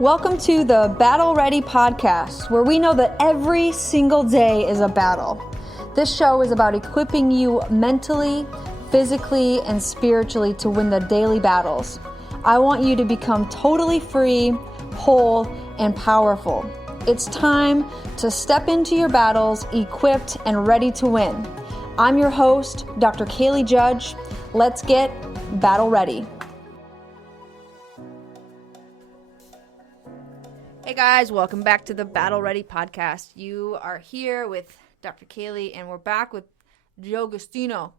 Welcome to the Battle Ready podcast, where we know that every single day is a battle. This show is about equipping you mentally, physically, and spiritually to win the daily battles. I want you to become totally free, whole, and powerful. It's time to step into your battles equipped and ready to win. I'm your host, Dr. Kalie Judge. Let's get battle ready. Hey guys, welcome back to the Battle Ready podcast. You are here with Dr. Kalie, and we're back with Joe Giustino.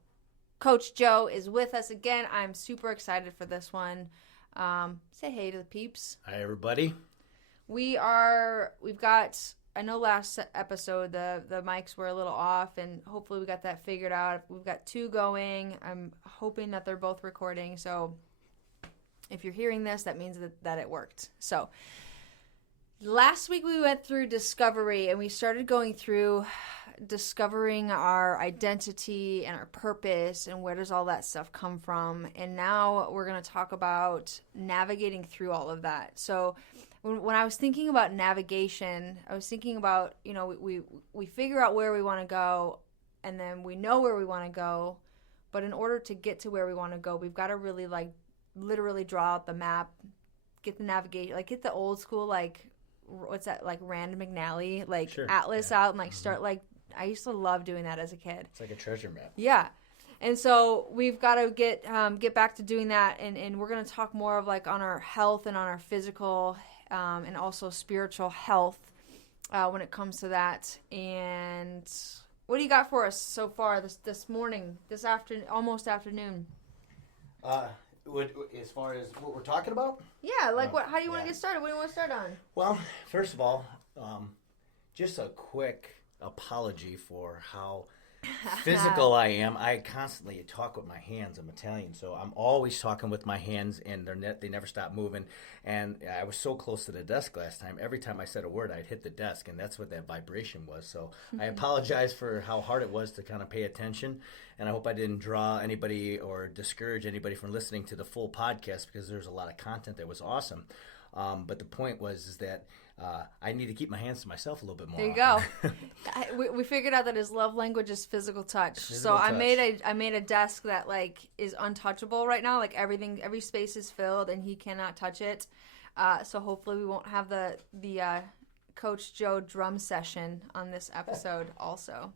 Coach Joe is with us again. I'm super excited for this one. Say hey to the peeps. Hi, everybody. We've got, I know last episode the mics were a little off, and hopefully we got that figured out. We've got two going. I'm hoping that they're both recording. So if you're hearing this, that means that it worked. So last week we went through discovery, and we started going through discovering our identity and our purpose and where does all that stuff come from. And now we're going to talk about navigating through all of that. So when I was thinking about navigation, I was thinking about, we figure out where we want to go, and then we know where we want to go. But in order to get to where we want to go, we've got to really literally draw out the map, get the navigation, get the old school, what's that, Rand McNally, Sure. atlas out and start I used to love doing that as a kid. It's like a treasure map. Yeah. And so we've got to get back to doing that, and we're going to talk more of on our health and on our physical and also spiritual health when it comes to that. And what do you got for us so far this morning, this afternoon, almost afternoon? As far as what we're talking about? Yeah, how do you want to get started? What do you want to start on? Well, first of all, just a quick apology for how physical I am. I constantly talk with my hands. I'm Italian, so I'm always talking with my hands, and they never stop moving. And I was so close to the desk last time. Every time I said a word, I'd hit the desk, and that's what that vibration was. So I apologize for how hard it was to kind of pay attention, and I hope I didn't draw anybody or discourage anybody from listening to the full podcast, because there's a lot of content that was awesome. But the point is that I need to keep my hands to myself a little bit more. There you go. We figured out that his love language is physical touch. I made a desk that is untouchable right now. Every space is filled and he cannot touch it. So hopefully we won't have the Coach Joe drum session on this episode also.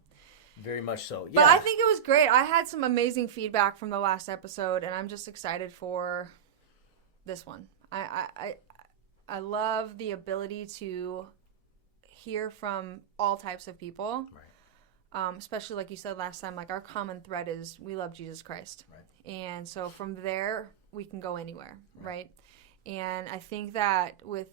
Very much so. Yeah. But I think it was great. I had some amazing feedback from the last episode, and I'm just excited for this one. I love the ability to hear from all types of people, right. Especially like you said last time, our common thread is we love Jesus Christ. Right. And so from there, we can go anywhere, right? And I think that with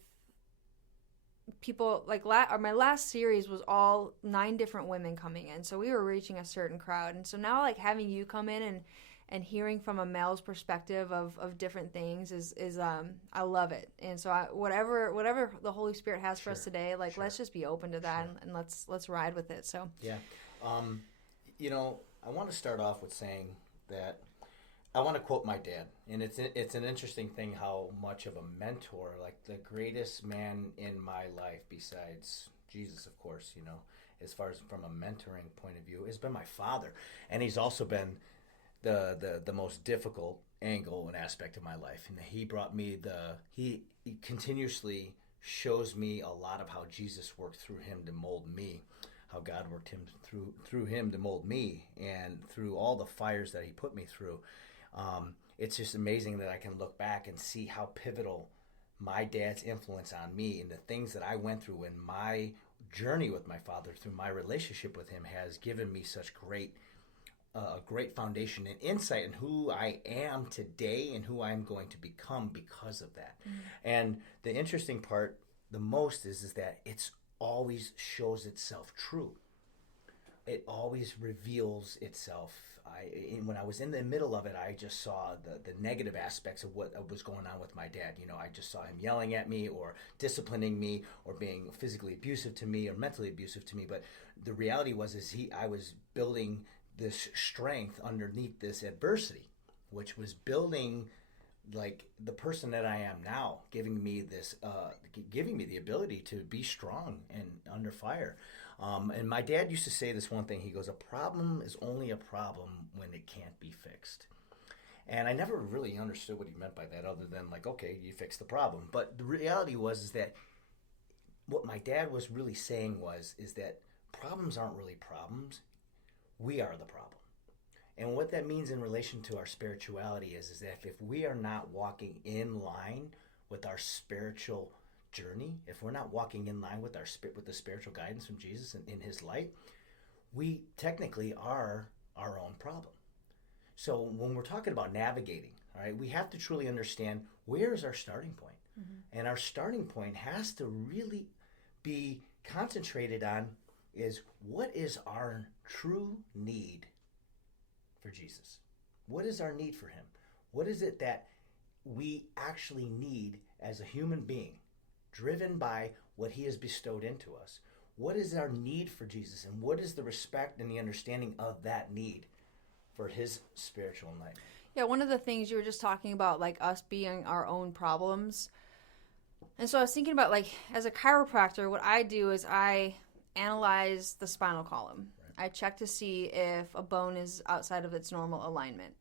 people, my last series was all 9 different women coming in, so we were reaching a certain crowd. And so now having you come in and hearing from a male's perspective of different things is I love it. And so whatever the Holy Spirit has for us today, let's just be open to that and let's ride with it. So yeah, I want to start off with saying that I want to quote my dad, and it's an interesting thing how much of a mentor, the greatest man in my life besides Jesus, of course, as far as from a mentoring point of view, has been my father, and he's also been the most difficult angle and aspect of my life. And he brought me he continuously shows me a lot of how Jesus worked through him to mold me, how God worked him through him to mold me, and through all the fires that he put me through. It's just amazing that I can look back and see how pivotal my dad's influence on me and the things that I went through in my journey with my father through my relationship with him has given me such great foundation and insight in who I am today and who I'm going to become because of that. Mm-hmm. And the interesting part the most is that it's always shows itself true. It always reveals itself. When I was in the middle of it, I just saw the negative aspects of what was going on with my dad. I just saw him yelling at me or disciplining me or being physically abusive to me or mentally abusive to me. But the reality I was building this strength underneath this adversity, which was building like the person that I am now, giving me this, giving me the ability to be strong and under fire. And my dad used to say this one thing. He goes, "A problem is only a problem when it can't be fixed." And I never really understood what he meant by that, other than like, okay, you fix the problem. But the reality is that what my dad was really saying is that problems aren't really problems. We are the problem. And what that means in relation to our spirituality is that if we are not walking in line with our spiritual journey, if we're not walking in line with with the spiritual guidance from Jesus and in his light, we technically are our own problem. So when we're talking about navigating, all right, we have to truly understand where is our starting point. Mm-hmm. And our starting point has to really be concentrated on is what is our true need for Jesus? What is our need for him? What is it that we actually need as a human being, driven by what he has bestowed into us? What is our need for Jesus, and what is the respect and the understanding of that need for his spiritual enlightenment? Yeah, one of the things you were just talking about, like us being our own problems. And so I was thinking about, like, as a chiropractor, what I do is I analyze the spinal column. Right. I check to see if a bone is outside of its normal alignment.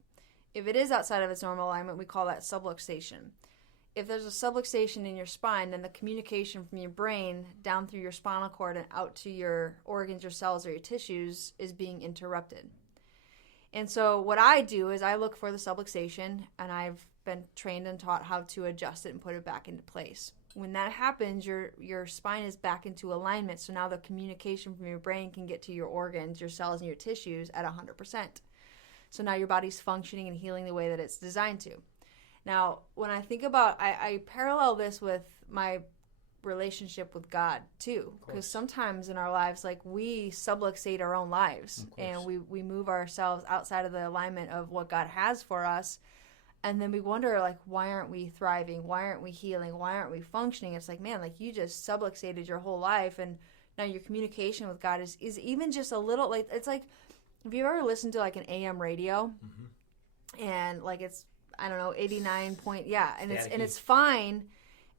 If it is outside of its normal alignment, we call that subluxation. If there's a subluxation in your spine, then the communication from your brain down through your spinal cord and out to your organs, your cells, or your tissues is being interrupted. And so what I do is I look for the subluxation, and I've been trained and taught how to adjust it and put it back into place. When that happens, your spine is back into alignment, so now the communication from your brain can get to your organs, your cells, and your tissues at 100%. So now your body's functioning and healing the way that it's designed to. Now, when I think about, I parallel this with my relationship with God too, because sometimes in our lives, like, we subluxate our own lives, and we move ourselves outside of the alignment of what God has for us, and then we wonder, like, why aren't we thriving? Why aren't we healing? Why aren't we functioning? It's like, man, like, you just subluxated your whole life, and now your communication with God is even just a little, like, it's like, have you ever listened to like an AM radio, mm-hmm. and like it's, I don't know, 89 point, yeah, and it's fine.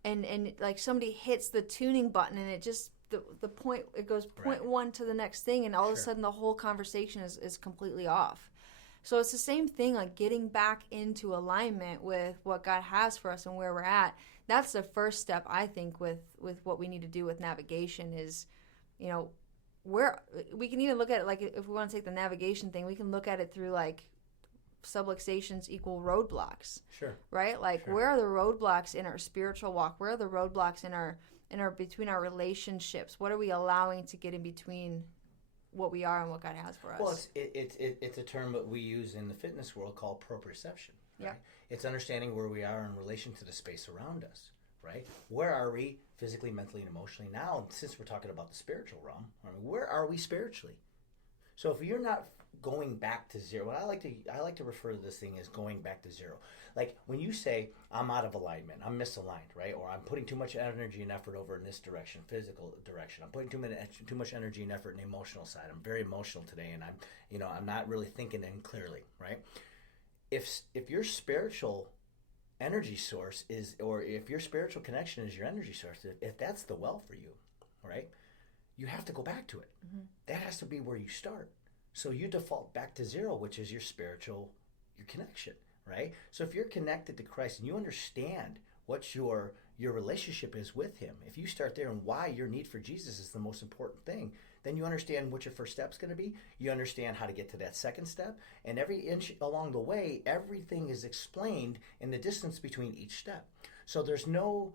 And like somebody hits the tuning button, and it just the point, it goes point one to the next thing, and all of a sudden the whole conversation is completely off. So it's the same thing, like getting back into alignment with what God has for us and where we're at. That's the first step, I think, with what we need to do with navigation is, you know, where we can even look at it, like if we want to take the navigation thing, we can look at it through like subluxations equal roadblocks. Sure. Right? Like, where are the roadblocks in our spiritual walk? Where are the roadblocks in our between our relationships? What are we allowing to get in between what we are and what God has for us? Well, it's a term that we use in the fitness world called proprioception. Right? Yeah. It's understanding where we are in relation to the space around us. Right? Where are we physically, mentally, and emotionally? Now, since we're talking about the spiritual realm, I mean, where are we spiritually? So if you're not going back to zero, I like to refer to this thing as going back to zero. Like when you say I'm out of alignment, I'm misaligned, right? Or I'm putting too much energy and effort over in this direction, physical direction. I'm putting too much energy and effort in the emotional side. I'm very emotional today, and I'm not really thinking in clearly, right? If your spiritual energy source is, or if your spiritual connection is your energy source, if that's the well for you, right, you have to go back to it. Mm-hmm. That has to be where you start. So you default back to zero, which is your connection, right? So if you're connected to Christ and you understand what your relationship is with him, if you start there and why your need for Jesus is the most important thing, then you understand what your first step's going to be. You understand how to get to that second step. And every inch along the way, everything is explained in the distance between each step. So there's no,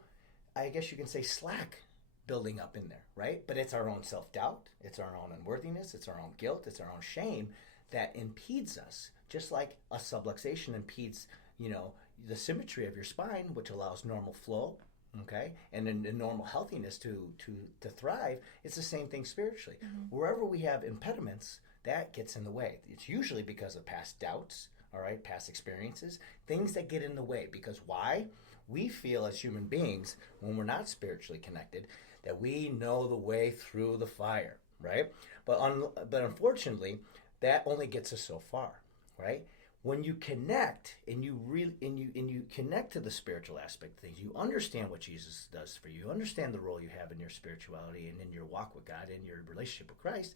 I guess you can say, slack building up in there, right? But it's our own self-doubt. It's our own unworthiness. It's our own guilt. It's our own shame that impedes us, just like a subluxation impedes, the symmetry of your spine, which allows normal flow. Okay, and then the normal healthiness to thrive. It's the same thing spiritually. Mm-hmm. Wherever we have impediments, that gets in the way. It's usually because of past doubts, all right, past experiences, things that get in the way. Because why? We feel as human beings, when we're not spiritually connected, that we know the way through the fire, right? But unfortunately, that only gets us so far, right? when you connect and you connect to the spiritual aspect of things, you understand what Jesus does for you, understand the role you have in your spirituality and in your walk with God and your relationship with Christ,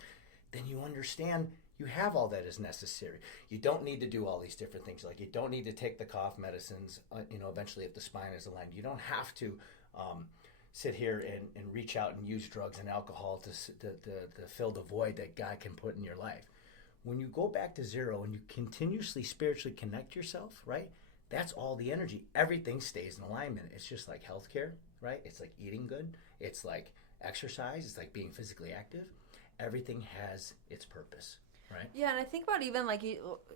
then you understand you have all that is necessary. You don't need to do all these different things. Like you don't need to take the cough medicines, eventually if the spine is aligned. You don't have to sit here and reach out and use drugs and alcohol to fill the void that God can put in your life. When you go back to zero and you continuously spiritually connect yourself, right? That's all the energy. Everything stays in alignment. It's just like healthcare, right? It's like eating good. It's like exercise. It's like being physically active. Everything has its purpose, right? Yeah, and I think about even like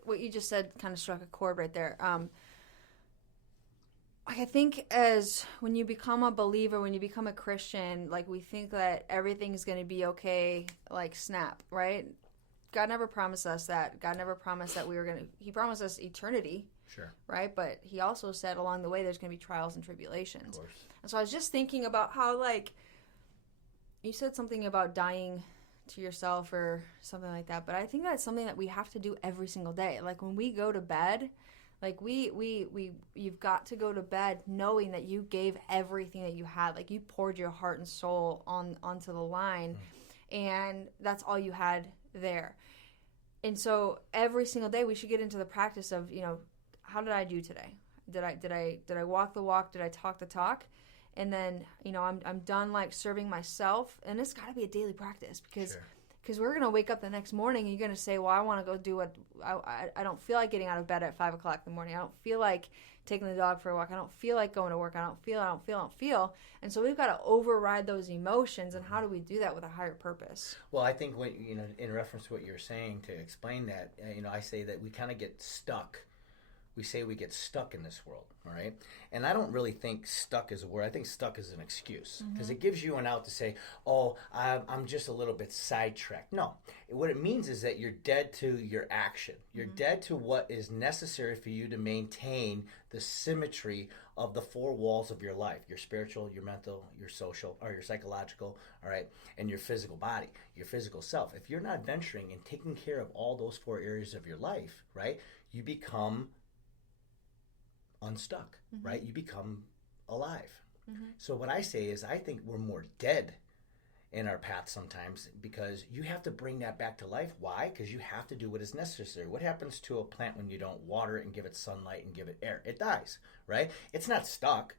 what you just said kind of struck a chord right there. I think as when you become a believer, when you become a Christian, like we think that everything's going to be okay, like snap, right? God never promised us that. God never promised that He promised us eternity. Sure. Right? But He also said along the way there's going to be trials and tribulations. Of course. And so I was just thinking about how, like, you said something about dying to yourself or something like that. But I think that's something that we have to do every single day. Like when we go to bed, like you've got to go to bed knowing that you gave everything that you had. Like you poured your heart and soul onto the line, and that's all you had there. And so every single day we should get into the practice of, how did I do today? Did I walk the walk? Did I talk the talk? And then, I'm done like serving myself, and it's got to be a daily practice because we're going to wake up the next morning and you're going to say, well, I want to go do what I don't feel like getting out of bed at 5 o'clock in the morning. I don't feel like taking the dog for a walk. I don't feel like going to work. I don't feel. And so we've got to override those emotions. And how do we do that with a higher purpose? Well, I think when, in reference to what you're saying, to explain that, I say that we kind of get stuck. We say we get stuck in this world, all right? And I don't really think stuck is a word. I think stuck is an excuse because it gives you an out to say, oh, I'm just a little bit sidetracked. No, what it means is that you're dead to your action. You're dead to what is necessary for you to maintain the symmetry of the four walls of your life: your spiritual, your mental, your social, or your psychological, all right, and your physical body, your physical self. If you're not venturing and taking care of all those four areas of your life, right, you become unstuck, right? You become alive. So what I say is I think we're more dead in our path sometimes because you have to bring that back to life. Why? Because you have to do what is necessary. What happens to a plant when you don't water it and give it sunlight and give it air? It dies, right? It's not stuck,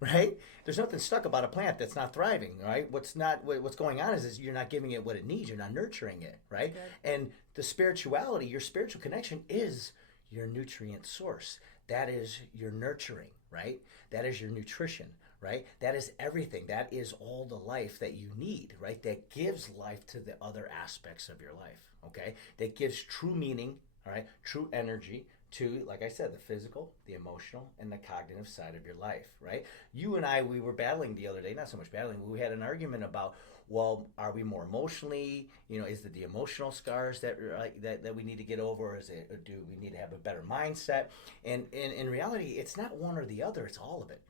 right? There's nothing stuck about a plant that's not thriving, right? What's going on is you're not giving it what it needs. You're not nurturing it, right? Good. And the spirituality, your spiritual connection is your nutrient source. That is your nurturing, right? That is your nutrition, right? That is everything. That is all the life that you need, right? That gives life to the other aspects of your life, okay? That gives true meaning, all right? True energy to, like I said, the physical, the emotional, and the cognitive side of your life, right? You and I, we were battling the other day, not so much battling, we had an argument about, well, are we more emotionally, is it the emotional scars that we need to get over, or do we need to have a better mindset? And in reality, it's not one or the other, it's all of it,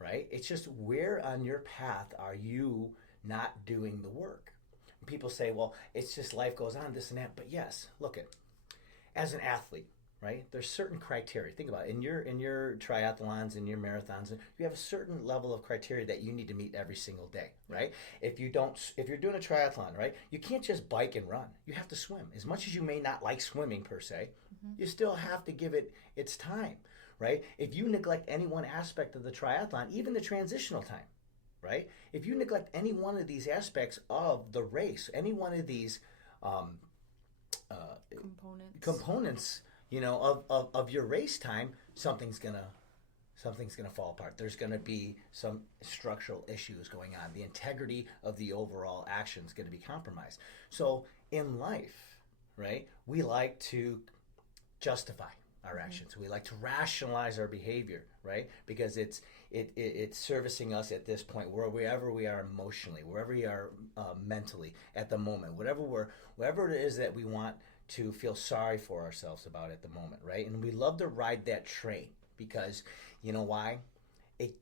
right? It's just where on your path are you not doing the work? People say, well, it's just life goes on, this and that, but yes, look at, as an athlete, right? There's certain criteria. Think about it. In your triathlons, in your marathons, you have a certain level of criteria that you need to meet every single day, right? If you're doing a triathlon, right, you can't just bike and run. You have to swim. As much as you may not like swimming per se, you still have to give it its time, right? If you neglect any one aspect of the triathlon, even the transitional time, right? If you neglect any one of these aspects of the race, any one of these components, of your race time, something's gonna fall apart. There's gonna be some structural issues going on. The integrity of the overall action is gonna be compromised. So in life, right, we like to justify our actions. We like to rationalize our behavior, right? Because it's servicing us at this point, wherever we are emotionally, wherever we are mentally at the moment, whatever it is that we want to feel sorry for ourselves about at the moment, right? And we love to ride that train because, you know why? It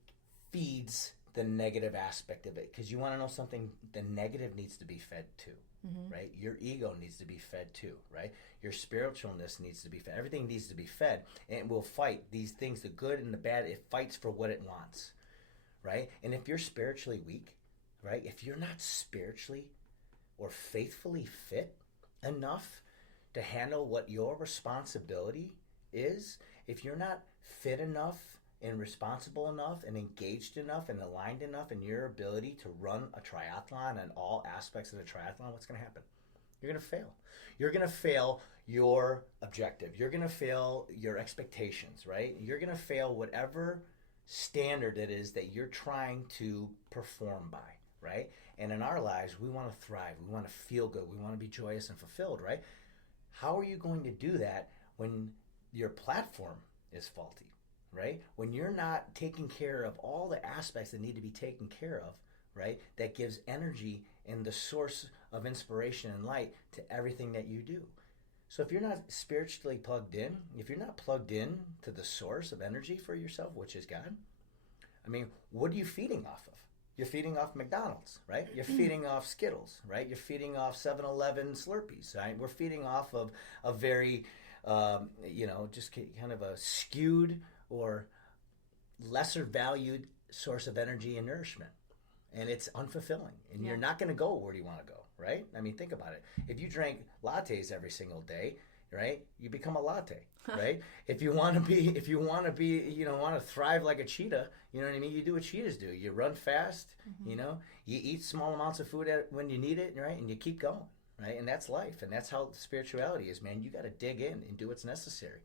feeds the negative aspect of it, because you want to know something, the negative needs to be fed too. Right? Your ego needs to be fed too, right? Your spiritualness needs to be fed. Everything needs to be fed, and it will fight these things, the good and the bad. It fights for what it wants, right? And if you're spiritually weak, right? If you're not spiritually or faithfully fit enough to handle what your responsibility is, if you're not fit enough and responsible enough and engaged enough and aligned enough in your ability to run a triathlon and all aspects of the triathlon, what's going to happen? You're going to fail. You're going to fail your objective. You're going to fail your expectations, right? You're going to fail whatever standard it is that you're trying to perform by, right? And in our lives, we want to thrive. We want to feel good. We want to be joyous and fulfilled, right? How are you going to do that when your platform is faulty? Right? When you're not taking care of all the aspects that need to be taken care of, right? That gives energy and the source of inspiration and light to everything that you do. So if you're not spiritually plugged in, if you're not plugged in to the source of energy for yourself, which is God, I mean, what are you feeding off of? You're feeding off McDonald's, right? You're feeding off Skittles, right? You're feeding off 7-Eleven Slurpees, right? We're feeding off of a very, just kind of a skewed or lesser valued source of energy and nourishment. And it's unfulfilling. And you're not going to go where you want to go, right? I mean, think about it. If you drank lattes every single day, right, you become a latte, right? If you want to want to thrive like a cheetah, you know what I mean? You do what cheetahs do. You run fast, you eat small amounts of food when you need it, right? And you keep going, right? And that's life. And that's how spirituality is, man. You got to dig in and do what's necessary.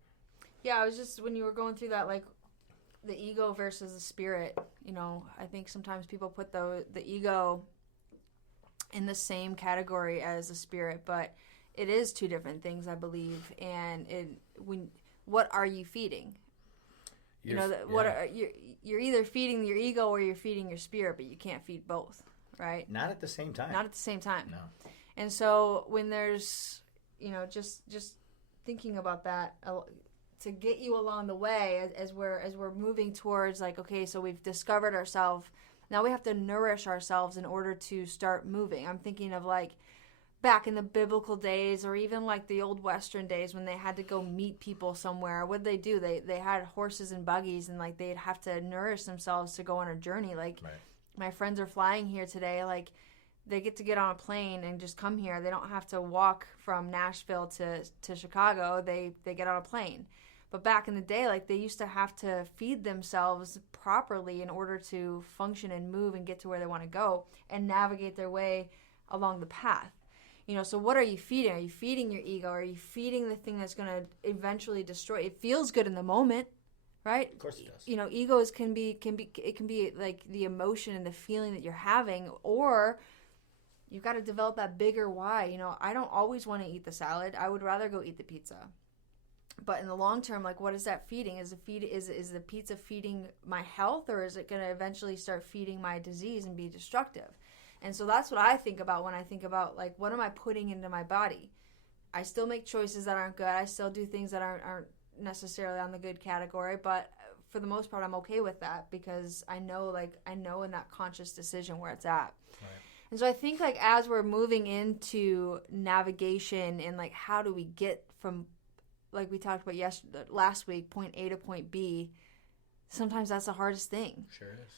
Yeah, I was just, when you were going through that, like, the ego versus the spirit, I think sometimes people put the ego in the same category as the spirit, but it is two different things, I believe. And what are you feeding? You're either feeding your ego or you're feeding your spirit, but you can't feed both, right? Not at the same time. Not at the same time. No. And so when there's, just thinking about that, to get you along the way as we're moving towards, like, okay, so we've discovered ourselves. Now we have to nourish ourselves in order to start moving. I'm thinking of, like, back in the biblical days, or even like the old Western days when they had to go meet people somewhere. What did they do? They had horses and buggies, and like they'd have to nourish themselves to go on a journey. Like, right. My friends are flying here today. Like, they get on a plane and just come here. They don't have to walk from Nashville to Chicago. They get on a plane. But back in the day, like, they used to have to feed themselves properly in order to function and move and get to where they want to go and navigate their way along the path. So what are you feeding? Are you feeding your ego? Are you feeding the thing that's going to eventually destroy? It feels good in the moment, right? Of course it does. Egos can be like the emotion and the feeling that you're having, or you've got to develop that bigger why. I don't always want to eat the salad. I would rather go eat the pizza. But in the long term, like, what is that feeding? Is the pizza feeding my health, or is it going to eventually start feeding my disease and be destructive? And so that's what I think about when I think about, like, what am I putting into my body? I still make choices that aren't good. I still do things that aren't necessarily on the good category, but for the most part, I'm okay with that because I know in that conscious decision where it's at. Right. And so I think, like, as we're moving into navigation and, like, how do we get from, like we talked about last week, point A to point B, sometimes that's the hardest thing. Sure is.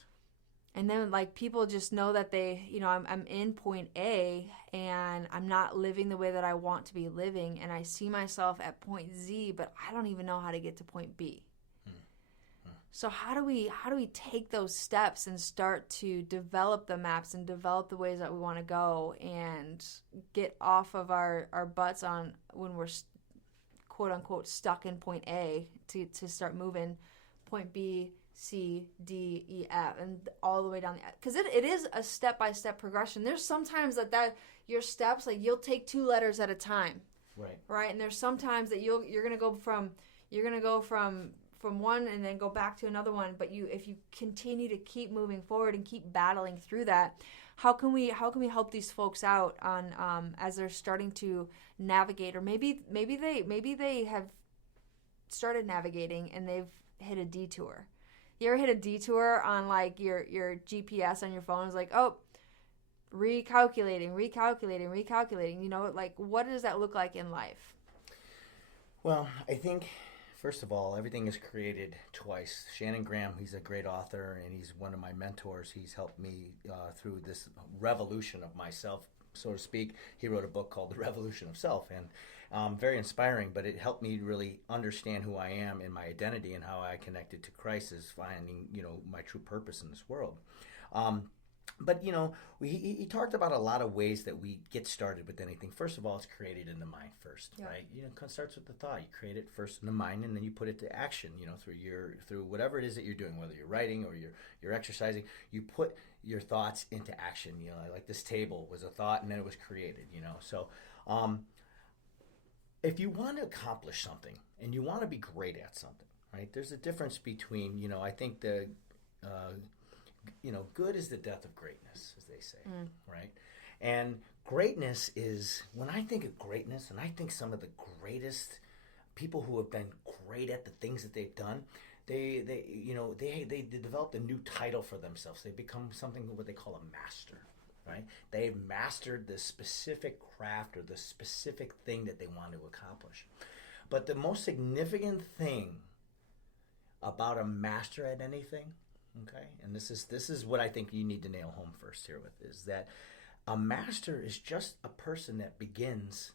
And then, like, people just know that I'm in point A and I'm not living the way that I want to be living, and I see myself at point Z, but I don't even know how to get to point B. So how do we take those steps and start to develop the maps and develop the ways that we want to go and get off of our butts on when we're quote unquote stuck in point A to start moving point B, C, D, E, F, and all the way down because it is a step-by-step progression. There's sometimes that your steps, like, you'll take 2 letters at a time, right? And there's sometimes that you're gonna go from one and then go back to another one. But if you continue to keep moving forward and keep battling through that, how can we help these folks out on as they're starting to navigate, or maybe they have started navigating and they've hit a detour. You ever hit a detour on like your GPS on your phone? It's like, oh, recalculating. You know, like what does that look like in life? Well, I think, first of all, everything is created twice. Shannon Graham, he's a great author, and he's one of my mentors. He's helped me through this revolution of myself, so to speak. He wrote a book called The Revolution of Self, and very inspiring, but it helped me really understand who I am and my identity and how I connected to Christ as finding, my true purpose in this world. But, he talked about a lot of ways that we get started with anything. First of all, it's created in the mind first, right? It starts with the thought. You create it first in the mind, and then you put it to action, through whatever it is that you're doing, whether you're writing or you're exercising. You put your thoughts into action. Like this table was a thought, and then it was created, So if you want to accomplish something and you want to be great at something, right, there's a difference between, I think good is the death of greatness, as they say, right? And greatness is, when I think of greatness, and I think some of the greatest people who have been great at the things that they've done, they developed a new title for themselves. They become something what they call a master, right? They've mastered the specific craft or the specific thing that they want to accomplish. But the most significant thing about a master at anything, okay, and this is what I think you need to nail home first here with, is that a master is just a person that begins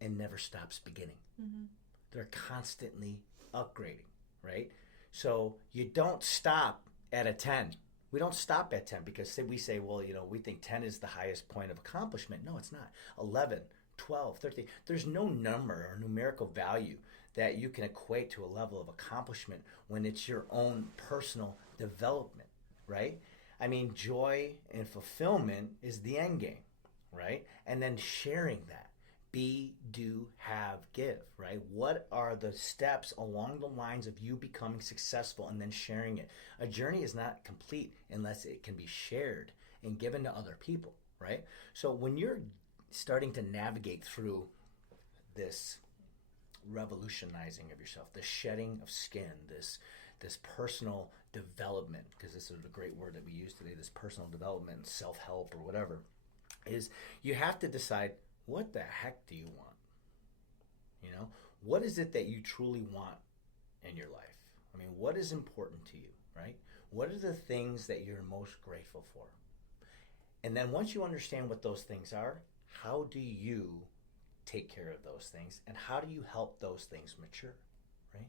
and never stops beginning. Mm-hmm. They're constantly upgrading, right? So you don't stop at a 10. We don't stop at 10 because we say, well, we think 10 is the highest point of accomplishment. No, it's not. 11, 12, 13. There's no number or numerical value that you can equate to a level of accomplishment when it's your own personal development, right? I mean, joy and fulfillment is the end game, right? And then sharing that. Be, do, have, give, right? What are the steps along the lines of you becoming successful and then sharing it? A journey is not complete unless it can be shared and given to other people, right? So when you're starting to navigate through this revolutionizing of yourself, the shedding of skin, this personal development, because this is a great word that we use today, this personal development, self-help or whatever, is you have to decide, what the heck do you want? What is it that you truly want in your life? I mean, what is important to you, right? What are the things that you're most grateful for? And then once you understand what those things are, how do you take care of those things, and how do you help those things mature, right?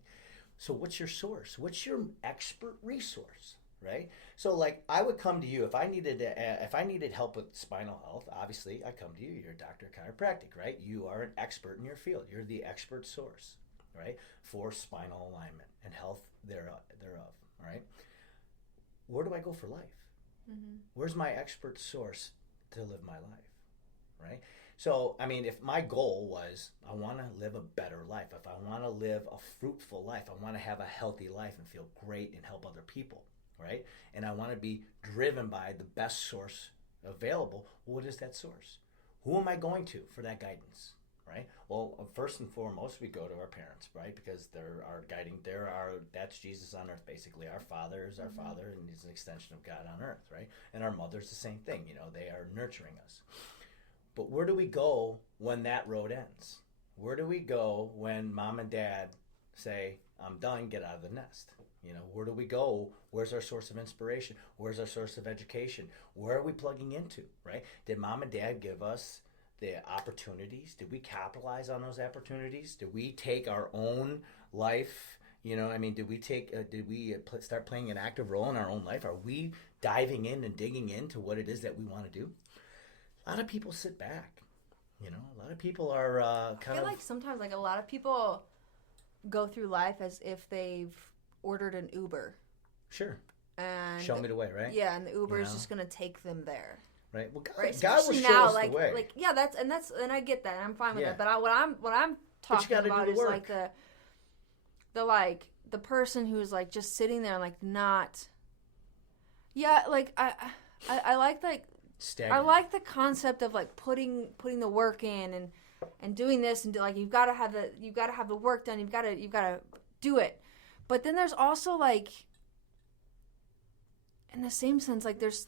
So what's your source? What's your expert resource, right? So like I would come to you if I needed help with spinal health. Obviously, I come to you. You're a doctor of chiropractic, right? You are an expert in your field. You're the expert source, right, for spinal alignment and health thereof, right? Where do I go for life? Mm-hmm. Where's my expert source to live my life, right? So, I mean, if my goal was I want to live a better life, if I want to live a fruitful life, I want to have a healthy life and feel great and help other people, right? And I want to be driven by the best source available. What is that source? Who am I going to for that guidance, right? Well, first and foremost, we go to our parents, right? Because they're our guiding, that's Jesus on earth, basically. Our Father is our Father, and He's an extension of God on earth, right? And our mother's the same thing, they are nurturing us. But where do we go when that road ends? Where do we go when mom and dad say, I'm done, get out of the nest? Where do we go? Where's our source of inspiration? Where's our source of education? Where are we plugging into, right? Did mom and dad give us the opportunities? Did we capitalize on those opportunities? Did we take our own life? Did we start playing an active role in our own life? Are we diving in and digging into what it is that we want to do? A lot of people sit back. A lot of people are I feel like sometimes, like a lot of people go through life as if they've ordered an Uber. Sure. And show me the way, right? Yeah, and the Uber is just going to take them there. Right. Well, God will show us the way. Like, yeah, and I get that, and I'm fine with that. But what I'm talking about is like the person who's like just sitting there, like not. Yeah, like I like stagnant. I like the concept of like putting the work in and doing this, and like you've got to have the work done. You've got to do it. But then there's also like in the same sense, like there's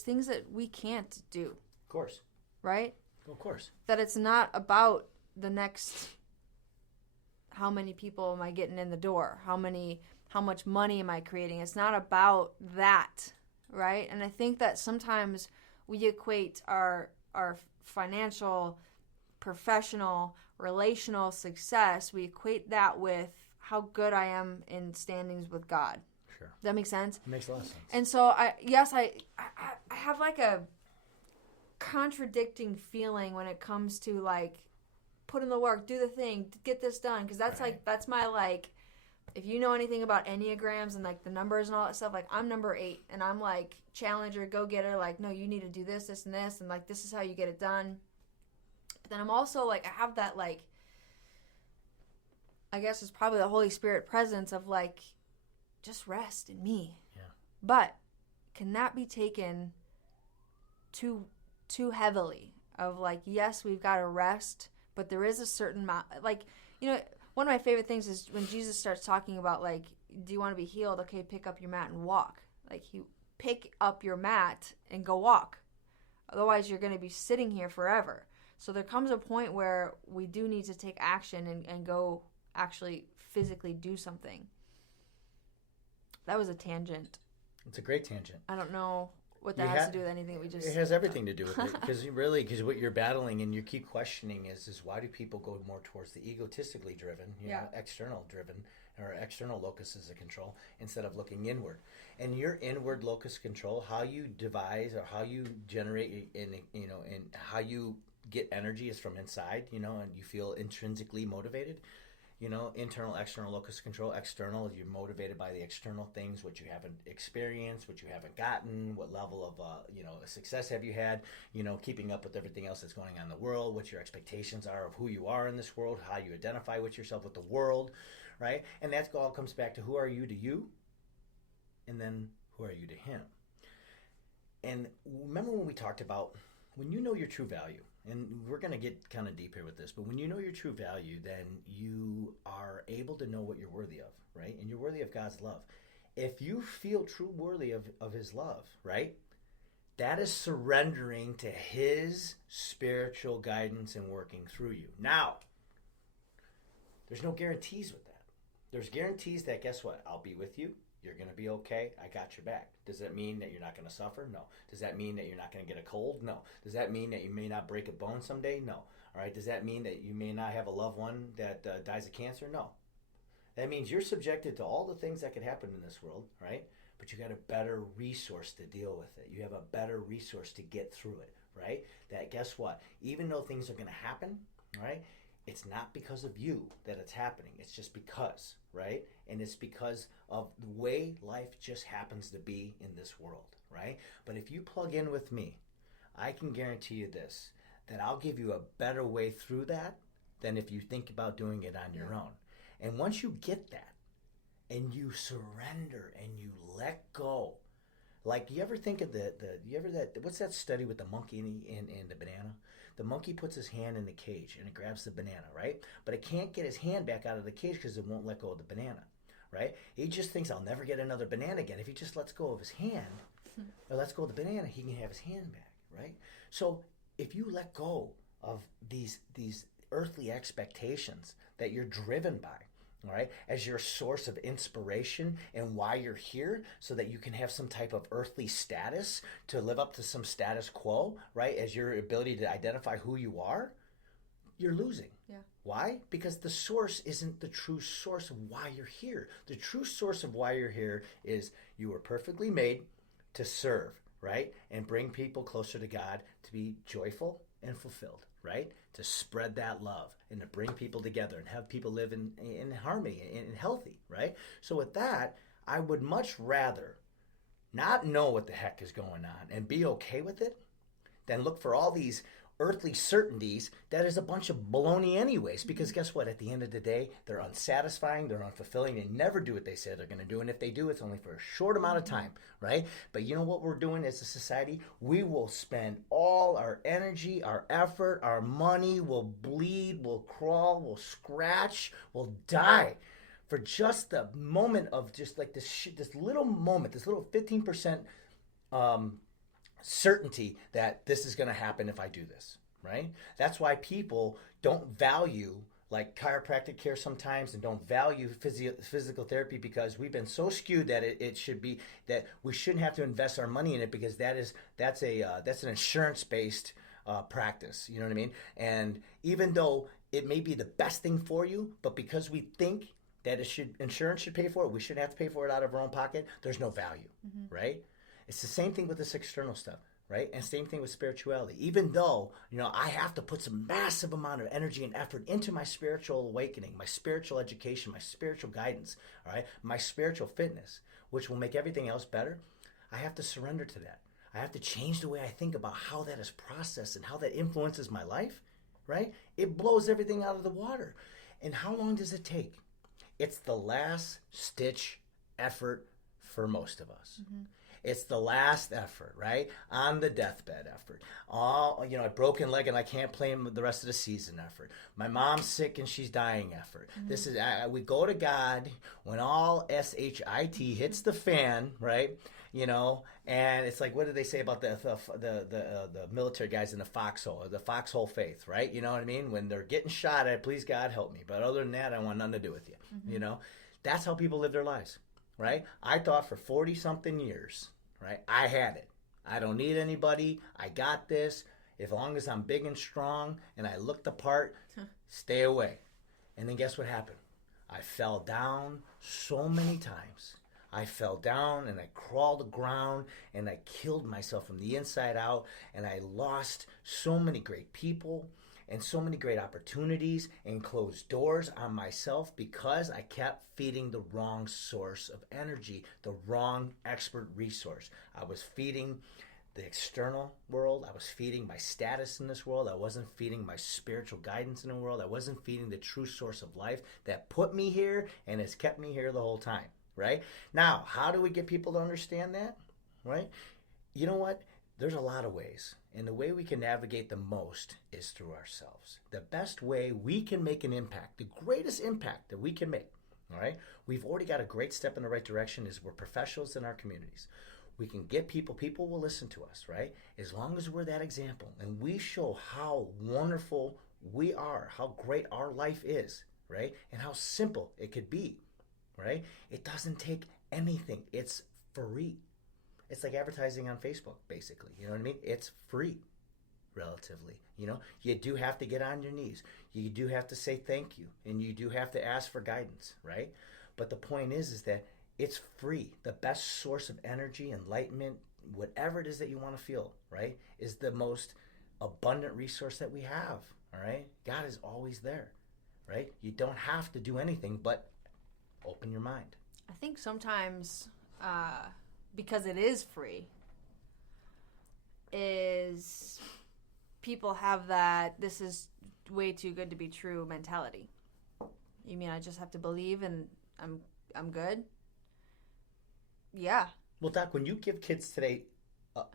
things that we can't do. Of course. Right? Of course. That it's not about the next, how many people am I getting in the door? How much money am I creating? It's not about that, right? And I think that sometimes we equate our financial, professional, relational success, we equate that with how good I am in standings with God. Sure. Does that make sense? It makes a lot of sense. And so I have like a contradicting feeling when it comes to like put in the work, do the thing, get this done, because that's right. Like that's my like, if you know anything about Enneagrams and like the numbers and all that stuff, like I'm number 8 and I'm like challenger, go getter, like no, you need to do this, this, and this, and like this is how you get it done. But then I'm also like, I have that like, I guess it's probably the Holy Spirit presence of like, just rest in me. Yeah. But can that be taken too heavily? Of like, yes, we've got to rest, but there is a certain amount. Like, you know, one of my favorite things is when Jesus starts talking about like, do you want to be healed? Okay, pick up your mat and walk. Like, you pick up your mat and go walk. Otherwise, you're going to be sitting here forever. So there comes a point where we do need to take action and go actually physically do something. That was a tangent. It's a great tangent. I don't know what that has to do with anything we just... It has everything to do with it. Because what you're battling and you keep questioning is why do people go more towards the egotistically driven, know, external driven, or external locuses of control, instead of looking inward. And your inward locus of control, how you devise or how you generate and how you get energy is from inside, and you feel intrinsically motivated. Internal, external locus of control. External, you're motivated by the external things, what you haven't experienced, what you haven't gotten, what level of, success have you had, keeping up with everything else that's going on in the world, what your expectations are of who you are in this world, how you identify with yourself, with the world, right? And that all comes back to who are you to you, and then who are you to him. And remember when we talked about when you know your true value, and we're going to get kind of deep here with this, but when you know your true value, then you are able to know what you're worthy of, right? And you're worthy of God's love. If you feel true worthy of his love, right? That is surrendering to his spiritual guidance and working through you. Now, there's no guarantees with that. There's guarantees that, guess what? I'll be with you. You're going to be okay. I got your back. Does that mean that you're not going to suffer? No. Does that mean that you're not going to get a cold? No. Does that mean that you may not break a bone someday? No. All right. Does that mean that you may not have a loved one that dies of cancer? No. That means you're subjected to all the things that could happen in this world, right? But you got a better resource to deal with it. You have a better resource to get through it, right? That, guess what? Even though things are going to happen, right? It's not because of you that it's happening. It's just because, right? And it's because of the way life just happens to be in this world, right? But if you plug in with me, I can guarantee you this, that I'll give you a better way through that than if you think about doing it on your own. And once you get that, and you surrender and you let go, like you ever think of what's that study with the monkey and the banana? The monkey puts his hand in the cage and it grabs the banana, right? But it can't get his hand back out of the cage because it won't let go of the banana, right? He just thinks, I'll never get another banana again. If he just lets go of his hand, or lets go of the banana, he can have his hand back, right? So if you let go of these earthly expectations that you're driven by, all right, as your source of inspiration and why you're here, so that you can have some type of earthly status to live up to some status quo, right, as your ability to identify who you are, you're losing. Yeah. Why? Because the source isn't the true source of why you're here. The true source of why you're here is you were perfectly made to serve, right, and bring people closer to God, to be joyful and fulfilled, right, to spread that love and to bring people together and have people live in harmony and healthy, right? So with that, I would much rather not know what the heck is going on and be okay with it than look for all these earthly certainties that is a bunch of baloney anyways, because guess what? At the end of the day, they're unsatisfying, they're unfulfilling, they never do what they say they're going to do, and if they do, it's only for a short amount of time, right? But you know what we're doing as a society? We will spend all our energy, our effort, our money, we'll bleed, we'll crawl, we'll scratch, we'll die for just the moment of just like this little moment, this little 15% certainty that this is going to happen if I do this, right? That's why people don't value like chiropractic care sometimes and don't value physical therapy, because we've been so skewed that it should be that we shouldn't have to invest our money in it, because that's an insurance based practice. You know what I mean? And even though it may be the best thing for you, but because we think that insurance should pay for it, we shouldn't have to pay for it out of our own pocket, there's no value, right? It's the same thing with this external stuff, right? And same thing with spirituality. Even though, I have to put some massive amount of energy and effort into my spiritual awakening, my spiritual education, my spiritual guidance, all right, my spiritual fitness, which will make everything else better, I have to surrender to that. I have to change the way I think about how that is processed and how that influences my life, right? It blows everything out of the water. And how long does it take? It's the last stitch effort for most of us. It's the last effort, right? On the deathbed effort. A broken leg and I can't play the rest of the season effort. My mom's sick and she's dying effort. This is, we go to God when all SHIT hits the fan, right? And it's like, what did they say about the military guys in the foxhole faith, right? You know what I mean? When they're getting shot at, please God help me. But other than that, I want nothing to do with you. That's how people live their lives. Right? I thought for 40-something years, right, I had it. I don't need anybody. I got this. As long as I'm big and strong and I look the part, stay away. And then guess what happened? I fell down so many times. I fell down and I crawled the ground and I killed myself from the inside out, and I lost so many great people and so many great opportunities and closed doors on myself because I kept feeding the wrong source of energy, the wrong expert resource. I was feeding the external world. I was feeding my status in this world. I wasn't feeding my spiritual guidance in the world. I wasn't feeding the true source of life that put me here and has kept me here the whole time, right? Now, how do we get people to understand that, right? You know what? There's a lot of ways. And the way we can navigate the most is through ourselves. The best way we can make an impact, the greatest impact that we can make, all right? We've already got a great step in the right direction is we're professionals in our communities. We can get people will listen to us, right? As long as we're that example and we show how wonderful we are, how great our life is, right? And how simple it could be, right? It doesn't take anything. It's free. It's like advertising on Facebook, basically. You know what I mean? It's free, relatively. You do have to get on your knees. You do have to say thank you. And you do have to ask for guidance, right? But the point is that it's free. The best source of energy, enlightenment, whatever it is that you want to feel, right, is the most abundant resource that we have, all right? God is always there, right? You don't have to do anything but open your mind. I think sometimes... because it is free, is people have that this is way too good to be true mentality. You mean I just have to believe and I'm good? Yeah. Well, Doc, when you give kids today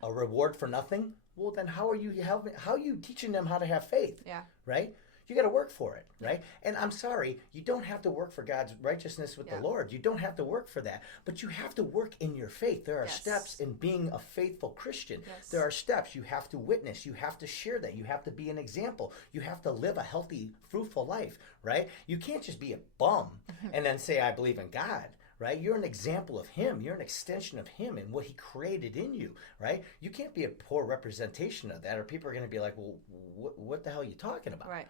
a reward for nothing, well, then how are you teaching them how to have faith? Yeah. Right? You got to work for it, right? And I'm sorry, you don't have to work for God's righteousness with the Lord. You don't have to work for that. But you have to work in your faith. There are steps in being a faithful Christian. Yes. There are steps. You have to witness. You have to share that. You have to be an example. You have to live a healthy, fruitful life, right? You can't just be a bum and then say, I believe in God. Right? You're an example of Him. You're an extension of Him and what He created in you, right? You can't be a poor representation of that, or people are going to be like, well, what the hell are you talking about? Right.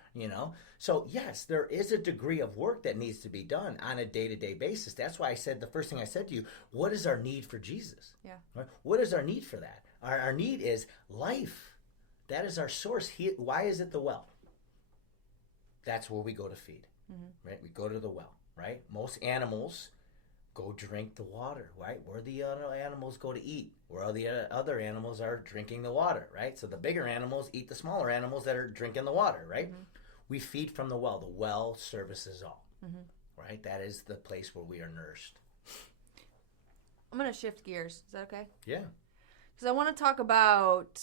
So, yes, there is a degree of work that needs to be done on a day-to-day basis. That's why I said, the first thing I said to you, what is our need for Jesus? Yeah. Right? What is our need for that? Our need is life. That is our source. Why is it the well? That's where we go to feed, right? We go to the well, right? Most animals go drink the water, right? Where the other animals go to eat, where the other animals are drinking the water, right? So the bigger animals eat the smaller animals that are drinking the water, right? We feed from the well. The well services all, right? That is the place where we are nourished. I'm going to shift gears. Is that okay? Yeah. Because I want to talk about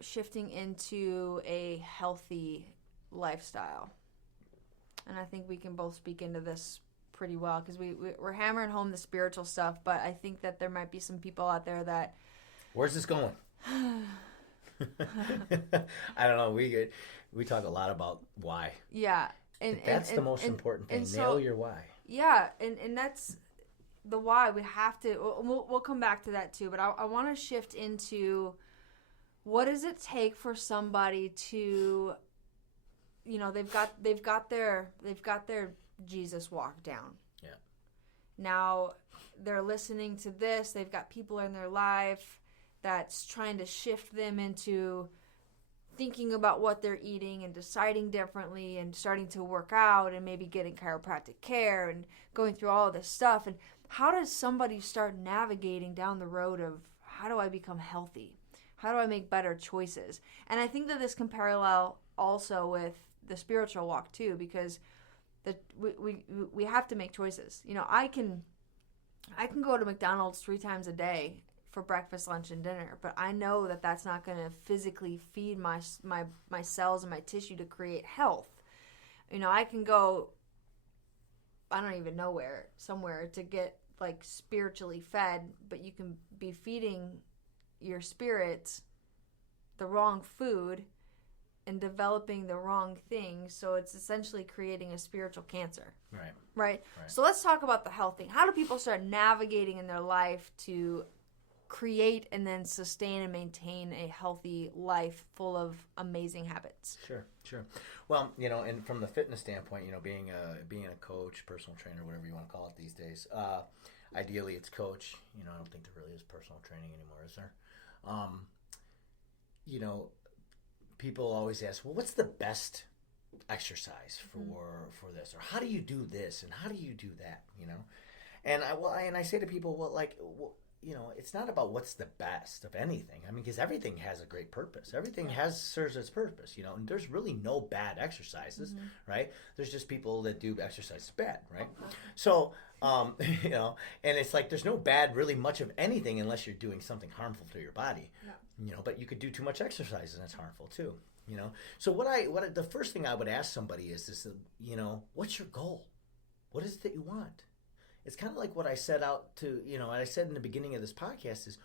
shifting into a healthy lifestyle. And I think we can both speak into this pretty well because we're hammering home the spiritual stuff, but I think that there might be some people out there that... Where's this going? I don't know. We talk a lot about why. Yeah. That's the most important thing. Nail your why. Yeah, and that's the why. We have to... We'll come back to that too, but I want to shift into what does it take for somebody to... You know, they've got their Jesus walk down. Yeah. Now they're listening to this. They've got people in their life that's trying to shift them into thinking about what they're eating and deciding differently and starting to work out and maybe getting chiropractic care and going through all of this stuff. And how does somebody start navigating down the road of how do I become healthy? How do I make better choices? And I think that this can parallel also with the spiritual walk too, because we have to make choices. You know, I can go to McDonald's 3 times a day for breakfast, lunch, and dinner, but I know that that's not going to physically feed my cells and my tissue to create health. You know, I can go, I don't even know where, somewhere to get like spiritually fed, but you can be feeding your spirit the wrong food and developing the wrong things, so it's essentially creating a spiritual cancer. Right. So let's talk about the health thing. How do people start navigating in their life to create and then sustain and maintain a healthy life full of amazing habits? Sure. Well, you know, and from the fitness standpoint, you know, being a coach, personal trainer, whatever you want to call it these days, ideally it's coach. You know, I don't think there really is personal training anymore, is there? You know, people always ask, well, what's the best exercise for this, or how do you do this and how do you do that, you know? And I say to people, you know, it's not about what's the best of anything. I mean, because everything has a great purpose. Everything serves its purpose, you know, and there's really no bad exercises, right? There's just people that do exercise bad, right? So, you know, and it's like there's no bad really much of anything unless you're doing something harmful to your body, you know, but you could do too much exercise and it's harmful too, you know? So the first thing I would ask somebody is, you know, what's your goal? What is it that you want? It's kind of like what I set out to, you know, I said in the beginning of this podcast is,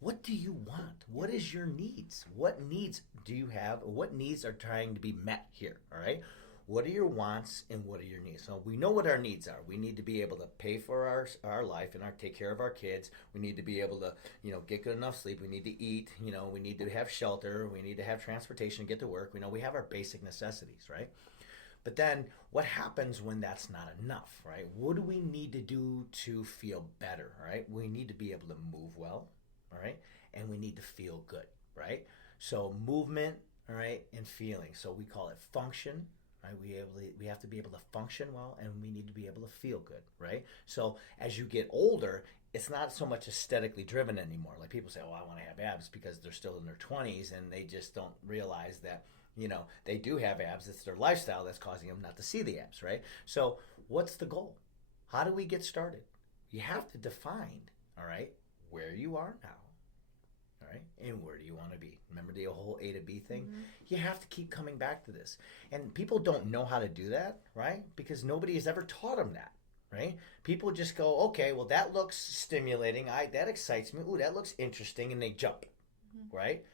what do you want? What is your needs? What needs do you have? What needs are trying to be met here, all right? What are your wants and what are your needs? So we know what our needs are. We need to be able to pay for our life and take care of our kids. We need to be able to, you know, get good enough sleep. We need to eat. You know, we need to have shelter. We need to have transportation to get to work. We know we have our basic necessities, right? But then what happens when that's not enough, right? What do we need to do to feel better, all right? We need to be able to move well, all right? And we need to feel good, right? So movement, all right, and feeling. So we call it function, right? We have to be able to function well, and we need to be able to feel good, right? So as you get older, it's not so much aesthetically driven anymore. Like people say, oh, I want to have abs because they're still in their 20s and they just don't realize that, you know, they do have abs. It's their lifestyle that's causing them not to see the abs, right? So what's the goal? How do we get started? You have to define, all right, where you are now, all right, and where do you want to be? Remember the whole A to B thing? You have to keep coming back to this. And people don't know how to do that, right? Because nobody has ever taught them that, right? People just go, okay, well, that looks stimulating. That excites me. Ooh, that looks interesting. And they jump, right?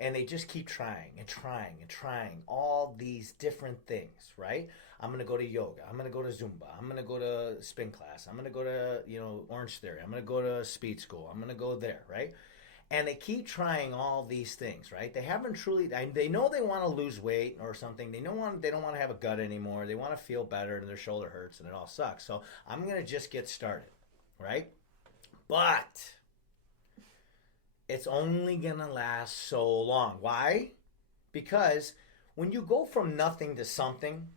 And they just keep trying and trying and trying all these different things, right? I'm going to go to yoga. I'm going to go to Zumba. I'm going to go to spin class. I'm going to go to, you know, Orange Theory. I'm going to go to speed school. I'm going to go there, right? And they keep trying all these things, right? They haven't truly, they know they want to lose weight or something. They don't want to have a gut anymore. They want to feel better and their shoulder hurts and it all sucks. So I'm going to just get started, right? But it's only going to last so long. Why? Because when you go from nothing to something,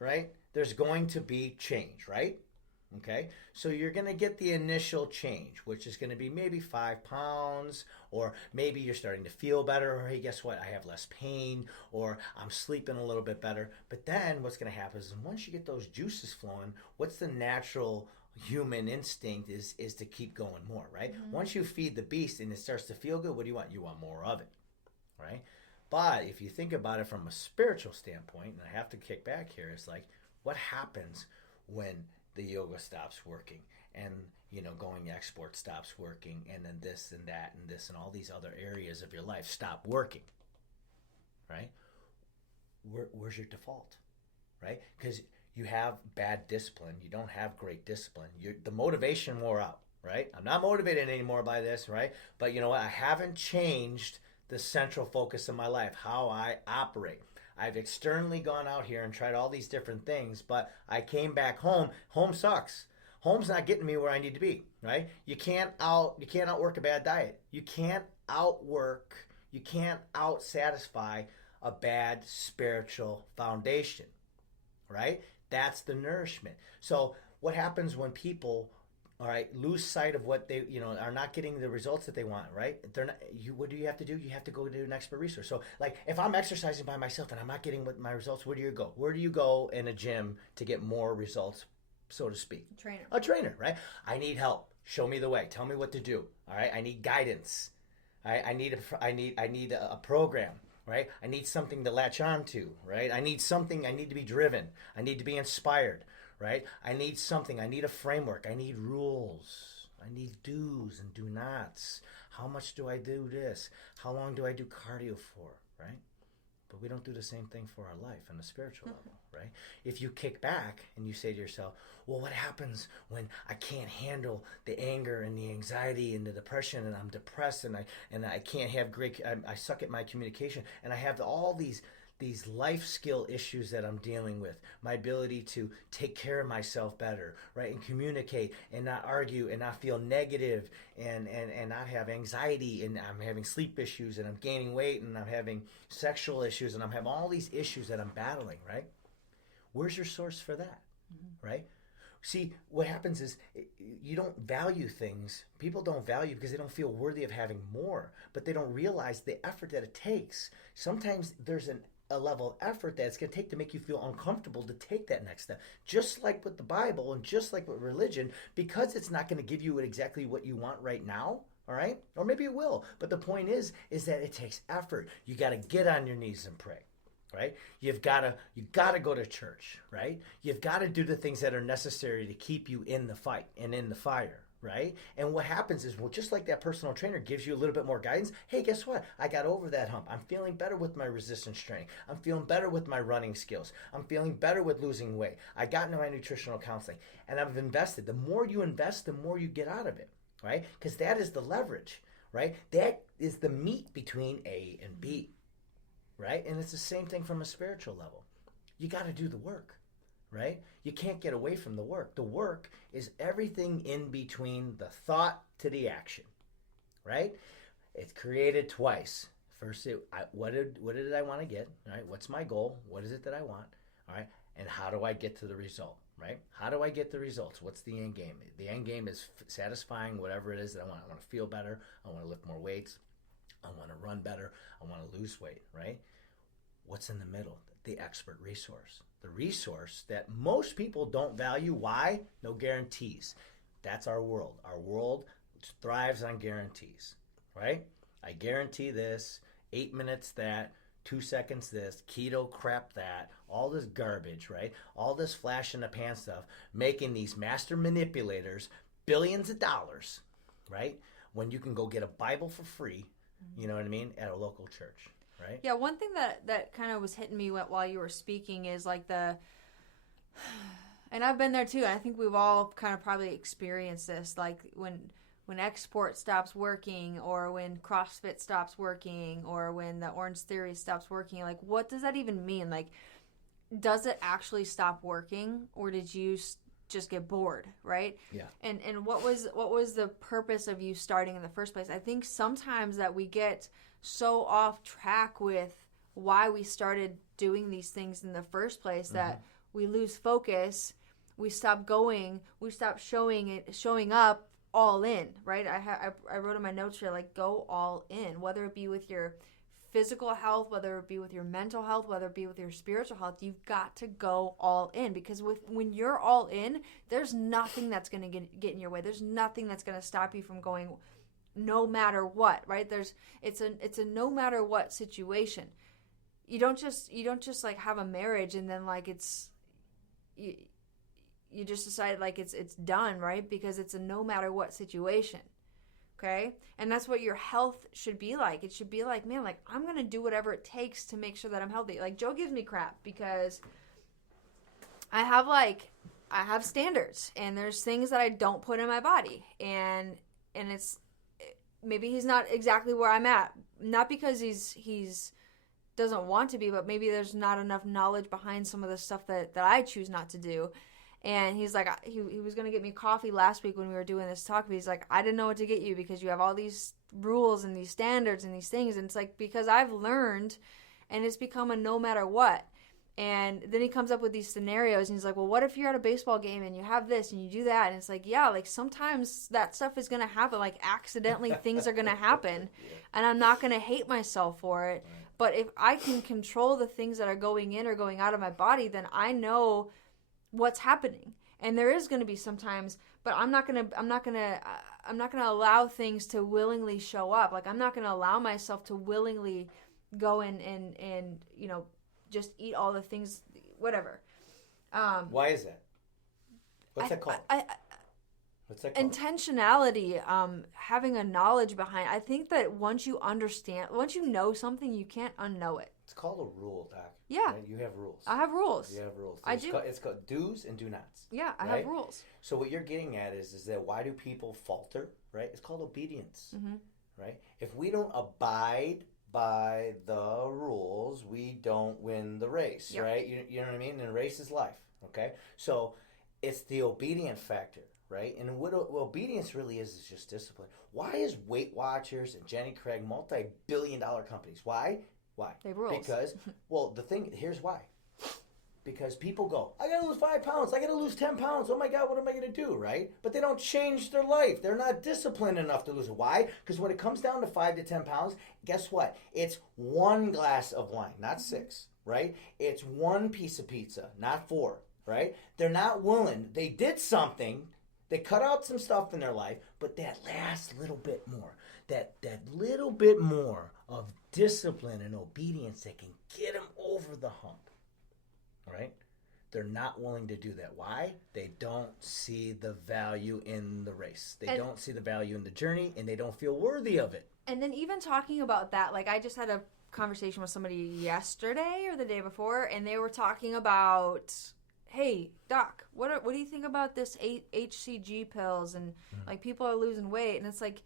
right, there's going to be change, right? Okay, so you're going to get the initial change, which is going to be maybe 5 pounds, or maybe you're starting to feel better, or hey, guess what? I have less pain, or I'm sleeping a little bit better. But then what's going to happen is once you get those juices flowing, what's the natural human instinct is to keep going more, right? Once you feed the beast and it starts to feel good, what do you want? You want more of it, right? But if you think about it from a spiritual standpoint, and I have to kick back here, it's like, What happens when the yoga stops working and, going export stops working, and then this and that and this and all these other areas of your life stop working, right? Where's your default, right? Because you have bad discipline. You don't have great discipline. The motivation wore out, right? I'm not motivated anymore by this, right? But you know what? I haven't changed the central focus of my life, how I operate. I've externally gone out here and tried all these different things, but I came back home. Home sucks. Home's not getting me where I need to be, right? You can't outwork a bad diet. You can't out satisfy a bad spiritual foundation, right? That's the nourishment. So what happens when people, all right, lose sight of what they, are not getting the results that they want, right? What do you have to do? You have to go to an expert resource. So like if I'm exercising by myself and I'm not getting my results, where do you go? Where do you go in a gym to get more results, so to speak? A trainer, right? I need help. Show me the way. Tell me what to do. All right. I need guidance. All right. I need a program. Right? I need something to latch on to, right? I need to be driven. I need to be inspired, right? I need a framework. I need rules. I need do's and do nots. How much do I do this? How long do I do cardio for, right? But we don't do the same thing for our life on a spiritual level, right? If you kick back and you say to yourself, well, what happens when I can't handle the anger and the anxiety and the depression, and I'm depressed and I can't have I suck at my communication, and I have all these life skill issues that I'm dealing with, my ability to take care of myself better, right, and communicate and not argue and not feel negative and not have anxiety, and I'm having sleep issues and I'm gaining weight and I'm having sexual issues and I'm having all these issues that I'm battling, right? Where's your source for that, right? See, what happens is you don't value things. People don't value because they don't feel worthy of having more, but they don't realize the effort that it takes. Sometimes there's a level of effort that it's going to take to make you feel uncomfortable to take that next step. Just like with the Bible and just like with religion, because it's not going to give you exactly what you want right now, all right? Or maybe it will. But the point is that it takes effort. You got to get on your knees and pray. Right? You got to go to church, right? You've got to do the things that are necessary to keep you in the fight and in the fire, right? And what happens is, well, just like that personal trainer gives you a little bit more guidance, hey, guess what? I got over that hump. I'm feeling better with my resistance training. I'm feeling better with my running skills. I'm feeling better with losing weight. I got into my nutritional counseling, and I've invested. The more you invest, the more you get out of it, right? Because that is the leverage, right? That is the meat between A and B. Right? And it's the same thing from a spiritual level. You got to do the work, right? You can't get away from the work. The work is everything in between the thought to the action, right? It's created twice. First, what did I want to get? All right? What's my goal? What is it that I want? All right? And how do I get to the result, right? How do I get the results? What's the end game? The end game is satisfying whatever it is that I want. I want to feel better. I want to lift more weights. I want to run better. I want to lose weight, right? What's in the middle? The expert resource. The resource that most people don't value. Why? No guarantees. That's our world. Our world thrives on guarantees, right? I guarantee this, 8 minutes that, 2 seconds this, keto crap that, all this garbage, right? All this flash in the pan stuff, making these master manipulators billions of dollars, right? When you can go get a Bible for free, you know what I mean, at a local church, right? Yeah, one thing that kind of was hitting me while you were speaking is like and I've been there too, and I think we've all kind of probably experienced this, like when export stops working, or when CrossFit stops working, or when the Orange Theory stops working. Like, what does that even mean? Like, does it actually stop working, or did you just get bored, right? Yeah. And what was the purpose of you starting in the first place? I think sometimes that we get so off track with why we started doing these things in the first place that we lose focus, we stop going, we stop showing up all in, right? I wrote in my notes here, like, go all in, whether it be with your physical health, whether it be with your mental health, whether it be with your spiritual health. You've got to go all in, because when you're all in, there's nothing that's going to get in your way. There's nothing that's going to stop you from going no matter what, right? It's a no matter what situation. You don't just like have a marriage and then like it's you just decide like it's done, right? Because it's a no matter what situation. Okay? And that's what your health should be like. It should be like, man, like I'm going to do whatever it takes to make sure that I'm healthy. Like Joe gives me crap because I have standards, and there's things that I don't put in my body, and it's maybe he's not exactly where I'm at, not because he's doesn't want to be, but maybe there's not enough knowledge behind some of the stuff that I choose not to do. And he's like, he was going to get me coffee last week when we were doing this talk, but he's like, I didn't know what to get you because you have all these rules and these standards and these things. And it's like, because I've learned, and it's become a no matter what. And then he comes up with these scenarios, and he's like, well, what if you're at a baseball game and you have this and you do that? And it's like, yeah, like sometimes that stuff is going to happen. Like accidentally things are going to happen, and I'm not going to hate myself for it. Right. But if I can control the things that are going in or going out of my body, then I know what's happening. And there is going to be sometimes, but I'm not going to allow things to willingly show up. Like I'm not going to allow myself to willingly go in and you know, just eat all the things, whatever. Why is that? What's that called? What's that called? Intentionality, having a knowledge behind. I think that once you know something, you can't unknow it. It's called a rule, Doc. Yeah. Right? You have rules. I have rules. You have rules. I do. It's called do's and do nots. Yeah, I have rules. So what you're getting at is that why do people falter, right? It's called obedience, right? If we don't abide by the rules, we don't win the race, right? You know what I mean? And the race is life, okay? So it's the obedient factor, right? And what obedience really is just discipline. Why is Weight Watchers and Jenny Craig multi-billion-dollar companies? Why? They have rules. Because, here's why. Because people go, I gotta lose 5 pounds, I gotta lose 10 pounds, oh my God, what am I gonna do, right? But they don't change their life. They're not disciplined enough to lose it. Why? Because when it comes down to 5 to 10 pounds, guess what? It's 1 glass of wine, not 6, right? It's 1 piece of pizza, not 4, right? They're not willing. They did something. They cut out some stuff in their life, but that last little bit more, that little bit more of discipline and obedience that can get them over the hump. Right? They're not willing to do that. Why? They don't see the value in the race. They don't see the value in the journey, and they don't feel worthy of it. And then even talking about that, like I just had a conversation with somebody yesterday or the day before, and they were talking about, hey, Doc, what do you think about this HCG pills? And like people are losing weight, and it's like,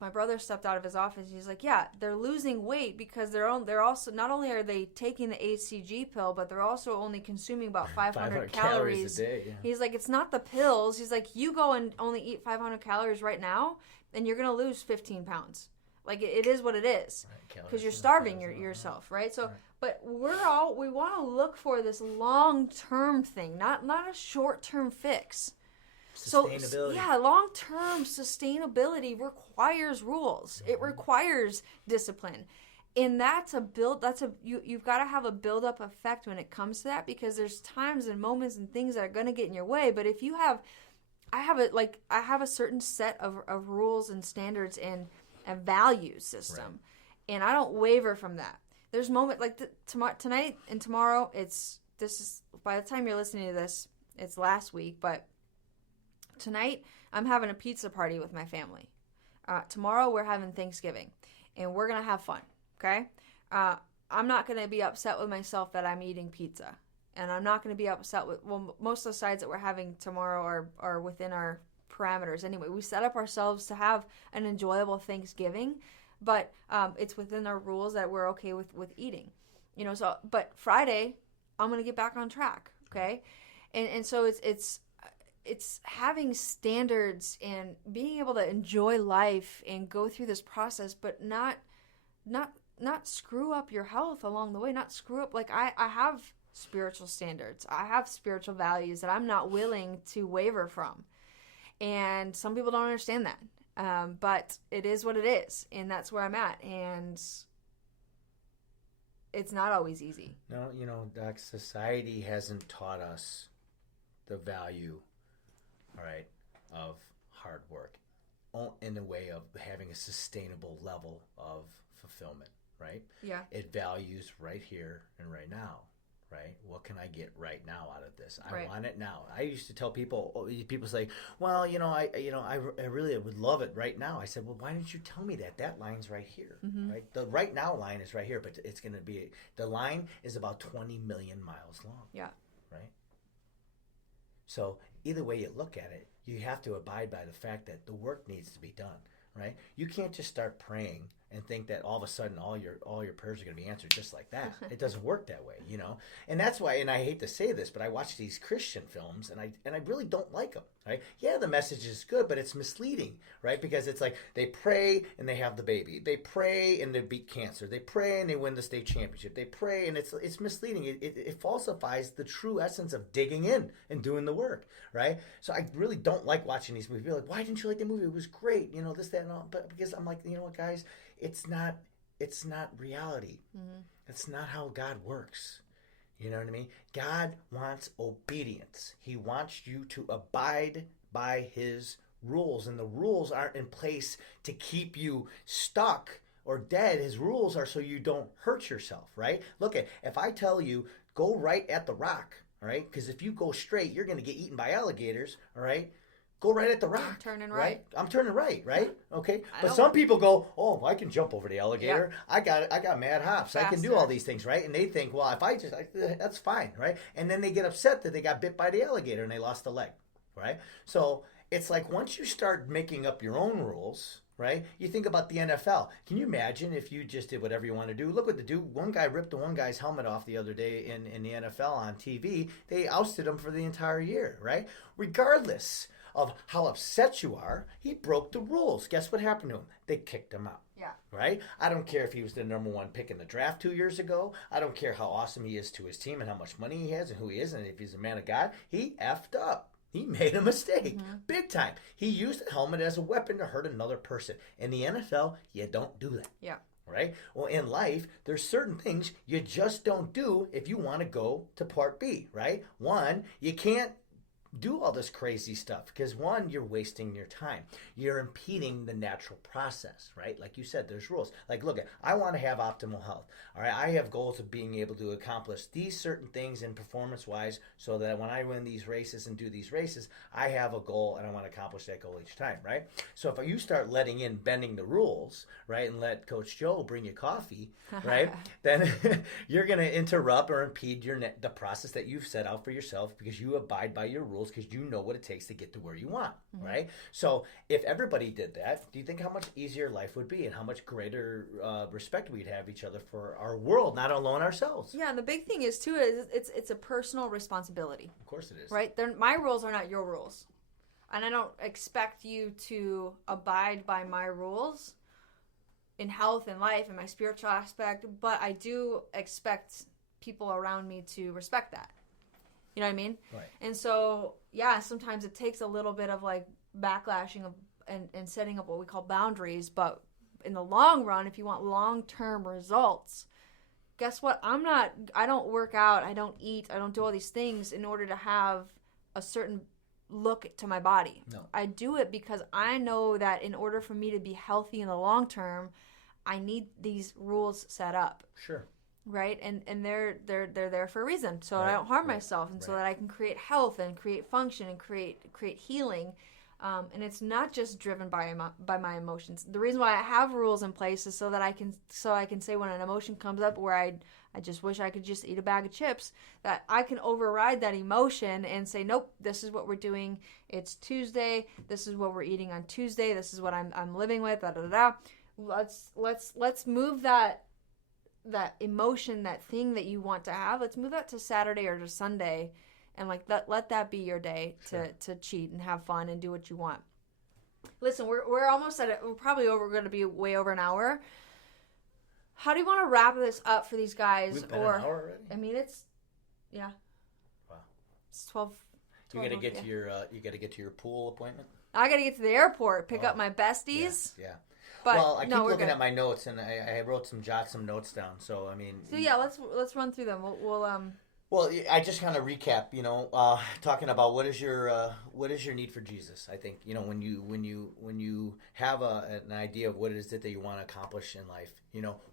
my brother stepped out of his office. He's like, yeah, they're losing weight because they're also, not only are they taking the HCG pill, but they're also only consuming about 500 calories a day. Yeah. He's like, it's not the pills. He's like, you go and only eat 500 calories right now, and you're going to lose 15 pounds. Like, it is what it is because you're starving yourself, right? So, but we want to look for this long-term thing, not a short-term fix. Sustainability. So, yeah, long-term sustainability requires rules. It requires discipline. And you've got to have a build-up effect when it comes to that, because there's times and moments and things that are going to get in your way. But if you have, I have a certain set of rules and standards and a value system, and I don't waver from that. There's moments like tonight and tomorrow, by the time you're listening to this, it's last week, but tonight, I'm having a pizza party with my family. Tomorrow, we're having Thanksgiving, and we're going to have fun, okay? I'm not going to be upset with myself that I'm eating pizza, and I'm not going to be upset with, most of the sides that we're having tomorrow are within our parameters anyway. We set up ourselves to have an enjoyable Thanksgiving, but it's within our rules that we're okay with eating. You know, so, but Friday, I'm going to get back on track, okay? And so it's having standards and being able to enjoy life and go through this process, but not screw up your health along the way, not screw up. Like I have spiritual standards. I have spiritual values that I'm not willing to waver from. And some people don't understand that. But it is what it is. And that's where I'm at. And it's not always easy. No, Doc, society hasn't taught us the value, all right, of hard work in the way of having a sustainable level of fulfillment, right? Yeah. It values right here and right now, right? What can I get right now out of this? I Right. want it now. I used to tell people, people say, well, I really would love it right now. I said, well, why didn't you tell me that? That line's right here, right? The right now line is right here, but it's going to be, the line is about 20 million miles long. Yeah. Right? So either way you look at it, you have to abide by the fact that the work needs to be done, right? You can't just start praying and think that all of a sudden all your prayers are going to be answered just like that. It doesn't work that way, And that's why, and I hate to say this, but I watch these Christian films and I really don't like them, right? Yeah, the message is good, but it's misleading, right? Because it's like they pray and they have the baby. They pray and they beat cancer. They pray and they win the state championship. They pray and it's misleading. It falsifies the true essence of digging in and doing the work, right? So I really don't like watching these movies. People are like, why didn't you like the movie? It was great, this, that, and all. But because I'm like, you know what, guys? It's not reality. That's not how God works. You know what I mean? God wants obedience. He wants you to abide by his rules. And the rules aren't in place to keep you stuck or dead. His rules are so you don't hurt yourself, right? Look, if I tell you, go right at the rock, all right? Because if you go straight, you're going to get eaten by alligators, all right? Go right at the rock. I'm turning right. I'm turning right, right? Okay. But some people go, oh, I can jump over the alligator. Yeah. I got mad hops. Faster. I can do all these things, right? And they think, well, if that's fine, right? And then they get upset that they got bit by the alligator and they lost a leg, right? So it's like once you start making up your own rules, right? You think about the NFL. Can you imagine if you just did whatever you want to do? Look what the dude, one guy ripped the one guy's helmet off the other day in the NFL on TV. They ousted him for the entire year, right? Regardless of how upset you are, he broke the rules. Guess what happened to him? They kicked him out. Yeah. Right? I don't care if he was the number one pick in the draft 2 years ago. I don't care how awesome he is to his team and how much money he has and who he is and if he's a man of God. He effed up. He made a mistake. Big time. He used the helmet as a weapon to hurt another person. In the NFL, you don't do that. Yeah. Right? Well, in life, there's certain things you just don't do if you want to go to part B, right? One, you can't do all this crazy stuff because one, you're wasting your time. You're impeding the natural process, right? Like you said, there's rules. Like, look, I want to have optimal health. All right, I have goals of being able to accomplish these certain things in performance-wise so that when I win these races and do these races, I have a goal and I want to accomplish that goal each time, right? So if you start letting in bending the rules, right, and let Coach Joe bring you coffee, right, then you're going to interrupt or impede the process that you've set out for yourself because you abide by your rules because you know what it takes to get to where you want, right? So if everybody did that, do you think how much easier life would be and how much greater respect we'd have each other for our world, not alone ourselves? Yeah, and the big thing is, too, is it's a personal responsibility. Of course it is. Right? My rules are not your rules. And I don't expect you to abide by my rules in health and life and my spiritual aspect, but I do expect people around me to respect that. You know what I mean? Right. And so, yeah, sometimes it takes a little bit of like backlashing and setting up what we call boundaries. But in the long run, if you want long-term results, guess what? I don't work out, I don't eat, I don't do all these things in order to have a certain look to my body. No. I do it because I know that in order for me to be healthy in the long term, I need these rules set up. Sure. Right, and they're there for a reason, so right. I don't harm myself, and so that I can create health and create function and create healing, and it's not just driven by my emotions. The reason why I have rules in place is so that I can say when an emotion comes up where I just wish I could just eat a bag of chips, that I can override that emotion and say, nope, this is what we're doing. It's Tuesday. This is what we're eating on Tuesday. This is what I'm living with. Da da da. Let's move that emotion, that thing that you want to have, let's move that to Saturday or to Sunday, and let that be your day to cheat and have fun and do what you want. Listen, we're almost at it. We're probably going to be way over an hour. How do you want to wrap this up for these guys? We've been an hour already? I mean, it's wow. It's 12. You got to get to your pool appointment. I got to get to the airport, pick up my besties. Yeah. But well, I keep looking at my notes, and I jot some notes down. So I mean, so yeah, let's run through them. We'll Well, I just kind of recap. Talking about what is your need for Jesus. I think when you have an idea of what it is that you want to accomplish in life.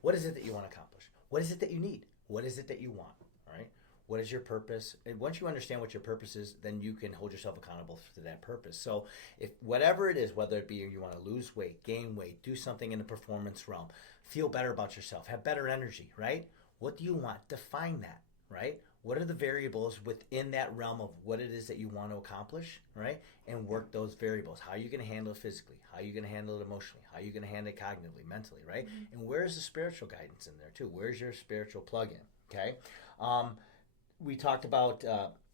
What is it that you want to accomplish? What is it that you need? What is it that you want? All right. What is your purpose? And once you understand what your purpose is, then you can hold yourself accountable to that purpose. So if whatever it is, whether it be you want to lose weight, gain weight, do something in the performance realm, feel better about yourself, have better energy, right? What do you want? Define that, right? What are the variables within that realm of what it is that you want to accomplish, right? And work those variables. How are you going to handle it physically? How are you going to handle it emotionally? How are you going to handle it cognitively, mentally, right? Mm-hmm. And where's the spiritual guidance in there too? Where's your spiritual plug-in, okay? We talked about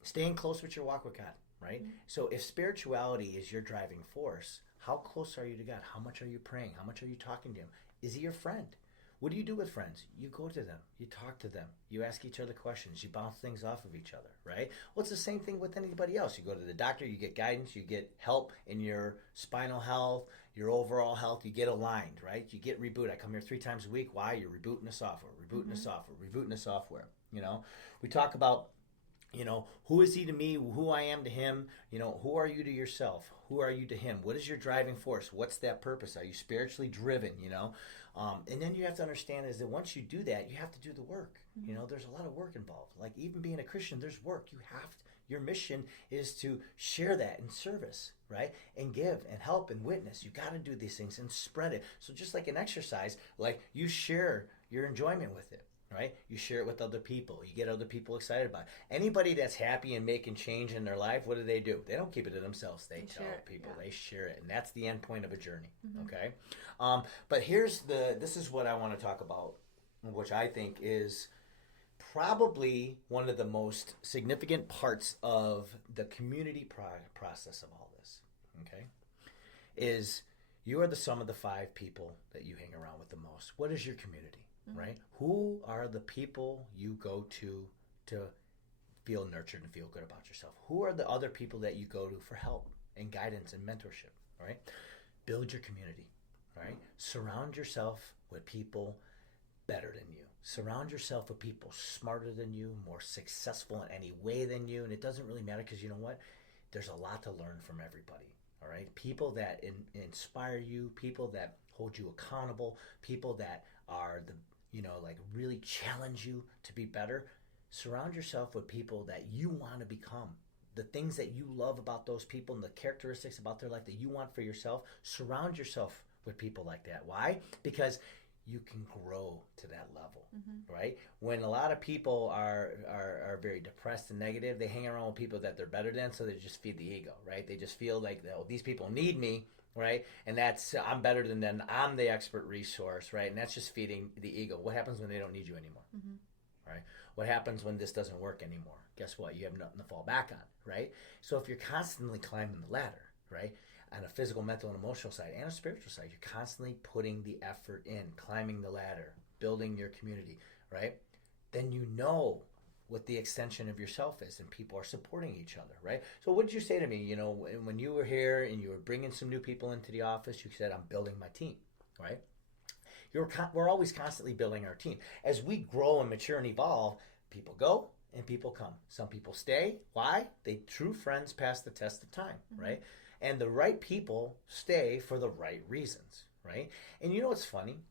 staying close with your walk with God, right? Mm-hmm. So if spirituality is your driving force, how close are you to God? How much are you praying? How much are you talking to Him? Is He your friend? What do you do with friends? You go to them. You talk to them. You ask each other questions. You bounce things off of each other, right? Well, it's the same thing with anybody else. You go to the doctor. You get guidance. You get help in your spinal health, your overall health. You get aligned, right? You get rebooted. I come here 3 times a week. Why? You're rebooting the software, rebooting the software, rebooting the software. You know, we talk about, you know, who is He to me, who I am to Him, you know, who are you to yourself, who are you to Him, what is your driving force, what's that purpose, are you spiritually driven, you know, and then you have to understand is that once you do that, you have to do the work. Mm-hmm. You know, there's a lot of work involved. Like even being a Christian, there's work. You have to, your mission is to share that in service, right? And give and help and witness. You got to do these things and spread it. So just like an exercise, like you share your enjoyment with it. Right? You share it with other people. You get other people excited about it. Anybody that's happy and making change in their life, what do? They don't keep it to themselves. They tell people. Yeah. They share it. And that's the end point of a journey. Mm-hmm. Okay? But this is what I want to talk about, which I think is probably one of the most significant parts of the community process of all this. Okay? Is you are the sum of the 5 people that you hang around with the most. What is your community? Mm-hmm. Right? Who are the people you go to feel nurtured and feel good about yourself? Who are the other people that you go to for help and guidance and mentorship? Right? Build your community. Right? Surround yourself with people better than you. Surround yourself with people smarter than you, more successful in any way than you. And it doesn't really matter because you know what? There's a lot to learn from everybody. All right? People that inspire you, people that hold you accountable, people that are like really challenge you to be better. Surround yourself with people that you want to become. The things that you love about those people and the characteristics about their life that you want for yourself, surround yourself with people like that. Why? Because you can grow to that level, right? When a lot of people are very depressed and negative, they hang around with people that they're better than, so they just feed the ego, right? They just feel like, oh, these people need me, right? And that's, I'm better than them. I'm the expert resource, right? And that's just feeding the ego. What happens when they don't need you anymore, right? What happens when this doesn't work anymore? Guess what? You have nothing to fall back on, right? So if you're constantly climbing the ladder, right? On a physical, mental, and emotional side and a spiritual side, you're constantly putting the effort in, climbing the ladder, building your community, right? Then you know what the extension of yourself is, and people are supporting each other, right? So what did you say to me, when you were here and you were bringing some new people into the office, you said, I'm building my team, right? We're always constantly building our team. As we grow and mature and evolve, people go and people come. Some people stay. Why? True friends pass the test of time, right? And the right people stay for the right reasons, right? And you know what's funny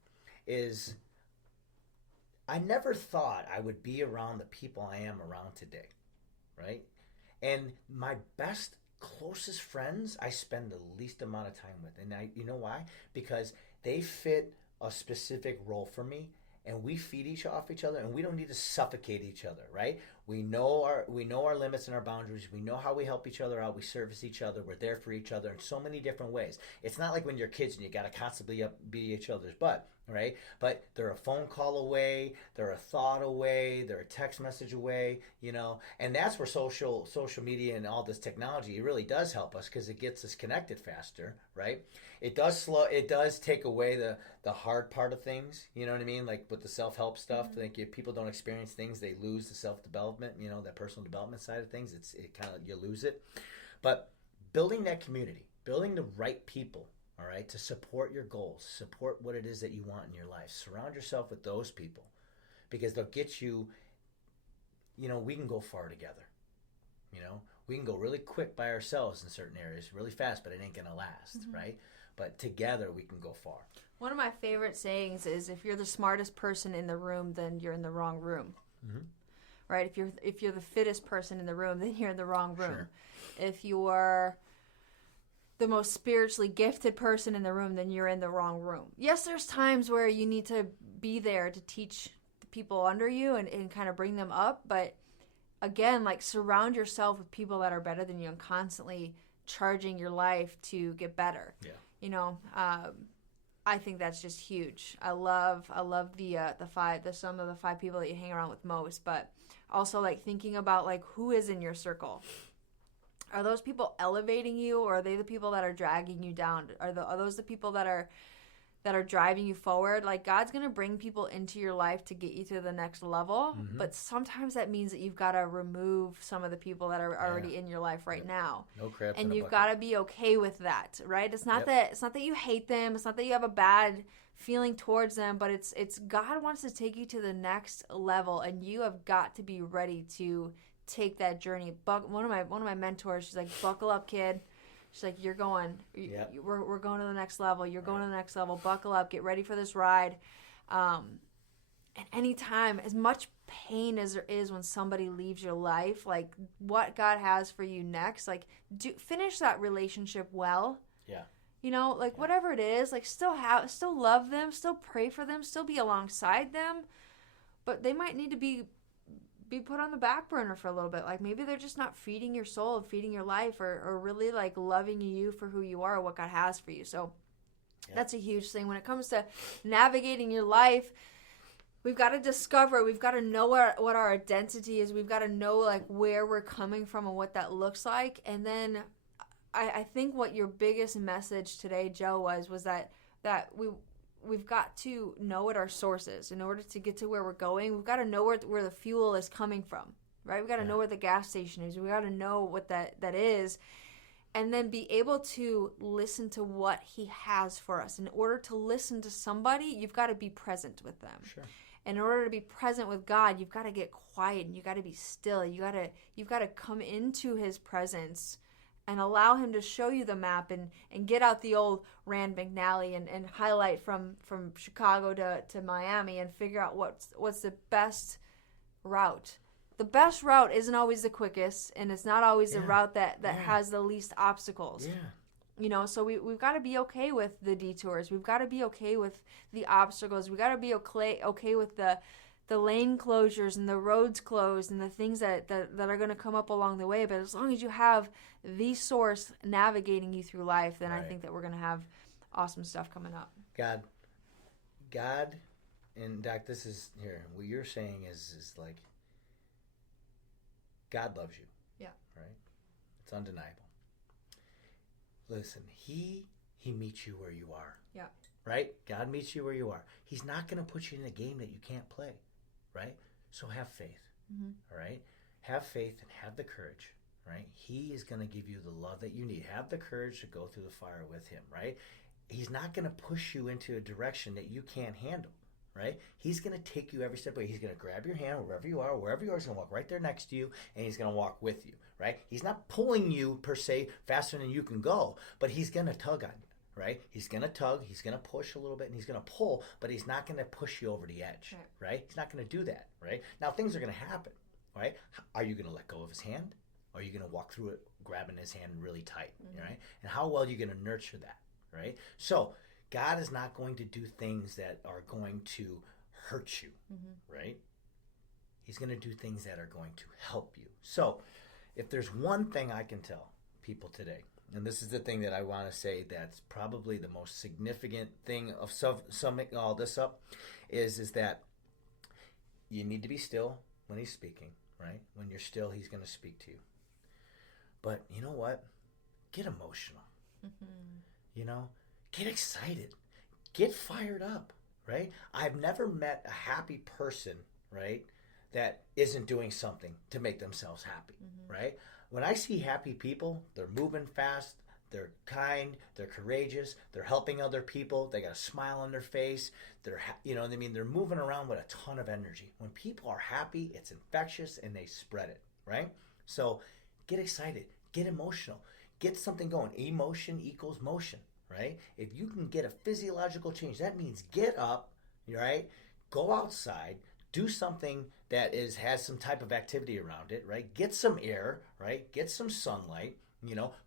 is I never thought I would be around the people I am around today, right? And my best, closest friends, I spend the least amount of time with. And you know why? Because they fit a specific role for me, and we feed off each other, and we don't need to suffocate each other, right? We know our limits and our boundaries. We know how we help each other out. We service each other. We're there for each other in so many different ways. It's not like when you're kids and you got to constantly be each other's butt, right? But they're a phone call away. They're a thought away. They're a text message away, and that's where social media and all this technology, it really does help us because it gets us connected faster, right? It does take away the hard part of things, you know what I mean? Like with the self-help stuff, like if people don't experience things, they lose the self-development, that personal development side of things. You lose it. But building that community, building the right people, all right, to support your goals, support what it is that you want in your life. Surround yourself with those people because they'll get you, we can go far together. We can go really quick by ourselves in certain areas, really fast, but it ain't going to last, right? But together we can go far. One of my favorite sayings is, if you're the smartest person in the room, then you're in the wrong room. right? If you're the fittest person in the room, then you're in the wrong room. Sure. If you're the most spiritually gifted person in the room, then you're in the wrong room. Yes, there's times where you need to be there to teach the people under you and kind of bring them up, but again, like, surround yourself with people that are better than you and constantly charging your life to get better. Yeah. You know, I think that's just huge. I love the sum of the 5 people that you hang around with most, but also, like, thinking about, like, who is in your circle. Are those people elevating you, or are they the people that are dragging you down? Are those the people that are driving you forward? Like, God's going to bring people into your life to get you to the next level, but sometimes that means that you've got to remove some of the people that are already in your life right now. No crap. And you've got to be okay with that, right? It's not that you hate them. It's not that you have a bad feeling towards them, but it's God wants to take you to the next level, and you have got to be ready to take that journey. One of my mentors, she's like, buckle up, kid. She's like, you're going. We're going to the next level. You're going to the next level. Buckle up. Get ready for this ride. And anytime, as much pain as there is when somebody leaves your life, like, what God has for you next, like, finish that relationship well. Yeah. You know, like, whatever it is, like, still love them, still pray for them, still be alongside them, but they might need to be put on the back burner for a little bit. Like, maybe they're just not feeding your soul, feeding your life, or really, like, loving you for who you are, or what God has for you. So that's a huge thing. When it comes to navigating your life, we've got to know what our identity is. We've got to know, like, where we're coming from and what that looks like. And then I think what your biggest message today, Joe, was that we've got to know what our source is. In order to get to where we're going, we've got to know where the fuel is coming from, right? We've got to know where the gas station is. We've got to know what that is, and then be able to listen to what he has for us. In order to listen to somebody, you've got to be present with them. Sure. In order to be present with God, you've got to get quiet and you got to be still. You've got to come into his presence and allow him to show you the map and get out the old Rand McNally and highlight from Chicago to Miami and figure out what's the best route. The best route isn't always the quickest, and it's not always the route that has the least obstacles. Yeah. You know, so we've got to be okay with the detours. We've got to be okay with the obstacles. We've got to be okay with the lane closures and the roads closed and the things that are going to come up along the way. But as long as you have the source navigating you through life, then I think that we're going to have awesome stuff coming up. God, and Doc, this is here. What you're saying is like, God loves you. Yeah. Right? It's undeniable. Listen, he meets you where you are. Yeah. Right? God meets you where you are. He's not going to put you in a game that you can't play. Right? So have faith. Mm-hmm. All right? Have faith and have the courage. Right? He is going to give you the love that you need. Have the courage to go through the fire with him. Right? He's not going to push you into a direction that you can't handle. Right? He's going to take you every step of the way. He's going to grab your hand wherever you are. He's going to walk right there next to you, and he's going to walk with you. Right? He's not pulling you, per se, faster than you can go, but he's going to tug on you. Right? He's going to tug, he's going to push a little bit, and he's going to pull, but he's not going to push you over the edge. Right? He's not going to do that. Right? Now, things are going to happen. Right? Are you going to let go of his hand? Or are you going to walk through it grabbing his hand really tight? Mm-hmm. Right? And how well are you going to nurture that? Right? So, God is not going to do things that are going to hurt you, right? He's going to do things that are going to help you. So, if there's one thing I can tell people today, and this is the thing that I want to say that's probably the most significant thing of summing all this up, is that you need to be still when he's speaking, right? When you're still, he's going to speak to you. But you know what? Get emotional. You know? Get excited. Get fired up, right? I've never met a happy person, right, that isn't doing something to make themselves happy, right? When I see happy people, they're moving fast, they're kind, they're courageous, they're helping other people, they got a smile on their face, they're, you know what I mean? They're moving around with a ton of energy. When people are happy, it's infectious and they spread it, right? So get excited, get emotional, get something going. Emotion equals motion. Right? If you can get a physiological change, that means get up, right? Go outside, do something that has some type of activity around it, right? Get some air, right? Get some sunlight.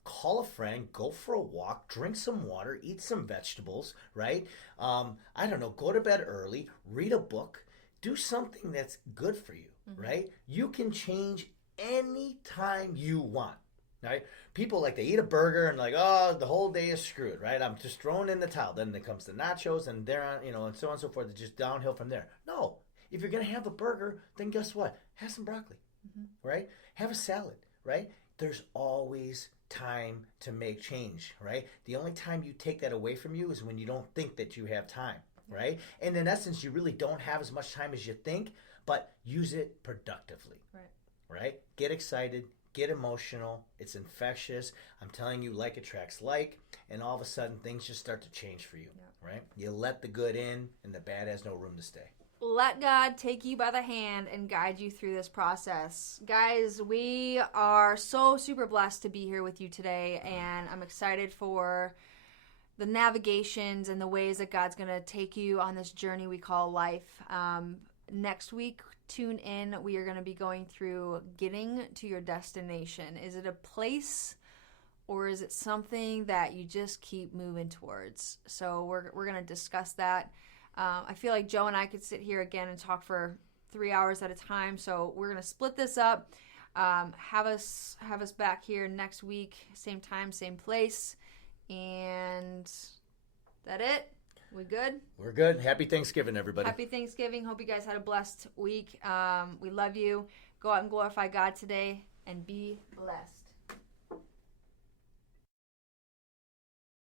Call a friend, go for a walk, drink some water, eat some vegetables, right? I don't know, go to bed early, read a book, do something that's good for you, right? You can change any time you want, right? People like, they eat a burger and like, oh, the whole day is screwed, right? I'm just throwing in the towel. Then there comes the nachos and they're on, and so on and so forth. It's just downhill from there. No, if you're going to have a burger, then guess what? Have some broccoli, right? Have a salad, right? There's always time to make change, right? The only time you take that away from you is when you don't think that you have time, right? And in essence, you really don't have as much time as you think, but use it productively, right? Get excited, get emotional. It's infectious. I'm telling you, like attracts like, and all of a sudden things just start to change for you, right? You let the good in and the bad has no room to stay. Let God take you by the hand and guide you through this process. Guys, we are so super blessed to be here with you today, and I'm excited for the navigations and the ways that God's going to take you on this journey we call life. Next week, tune in. We are going to be going through getting to your destination. Is it a place, or is it something that you just keep moving towards? So we're going to discuss that. I feel like Joe and I could sit here again and talk for 3 hours at a time. So we're going to split this up. Have us back here next week, same time, same place. And that it? We good? We're good. Happy Thanksgiving, everybody. Happy Thanksgiving. Hope you guys had a blessed week. We love you. Go out and glorify God today and be blessed.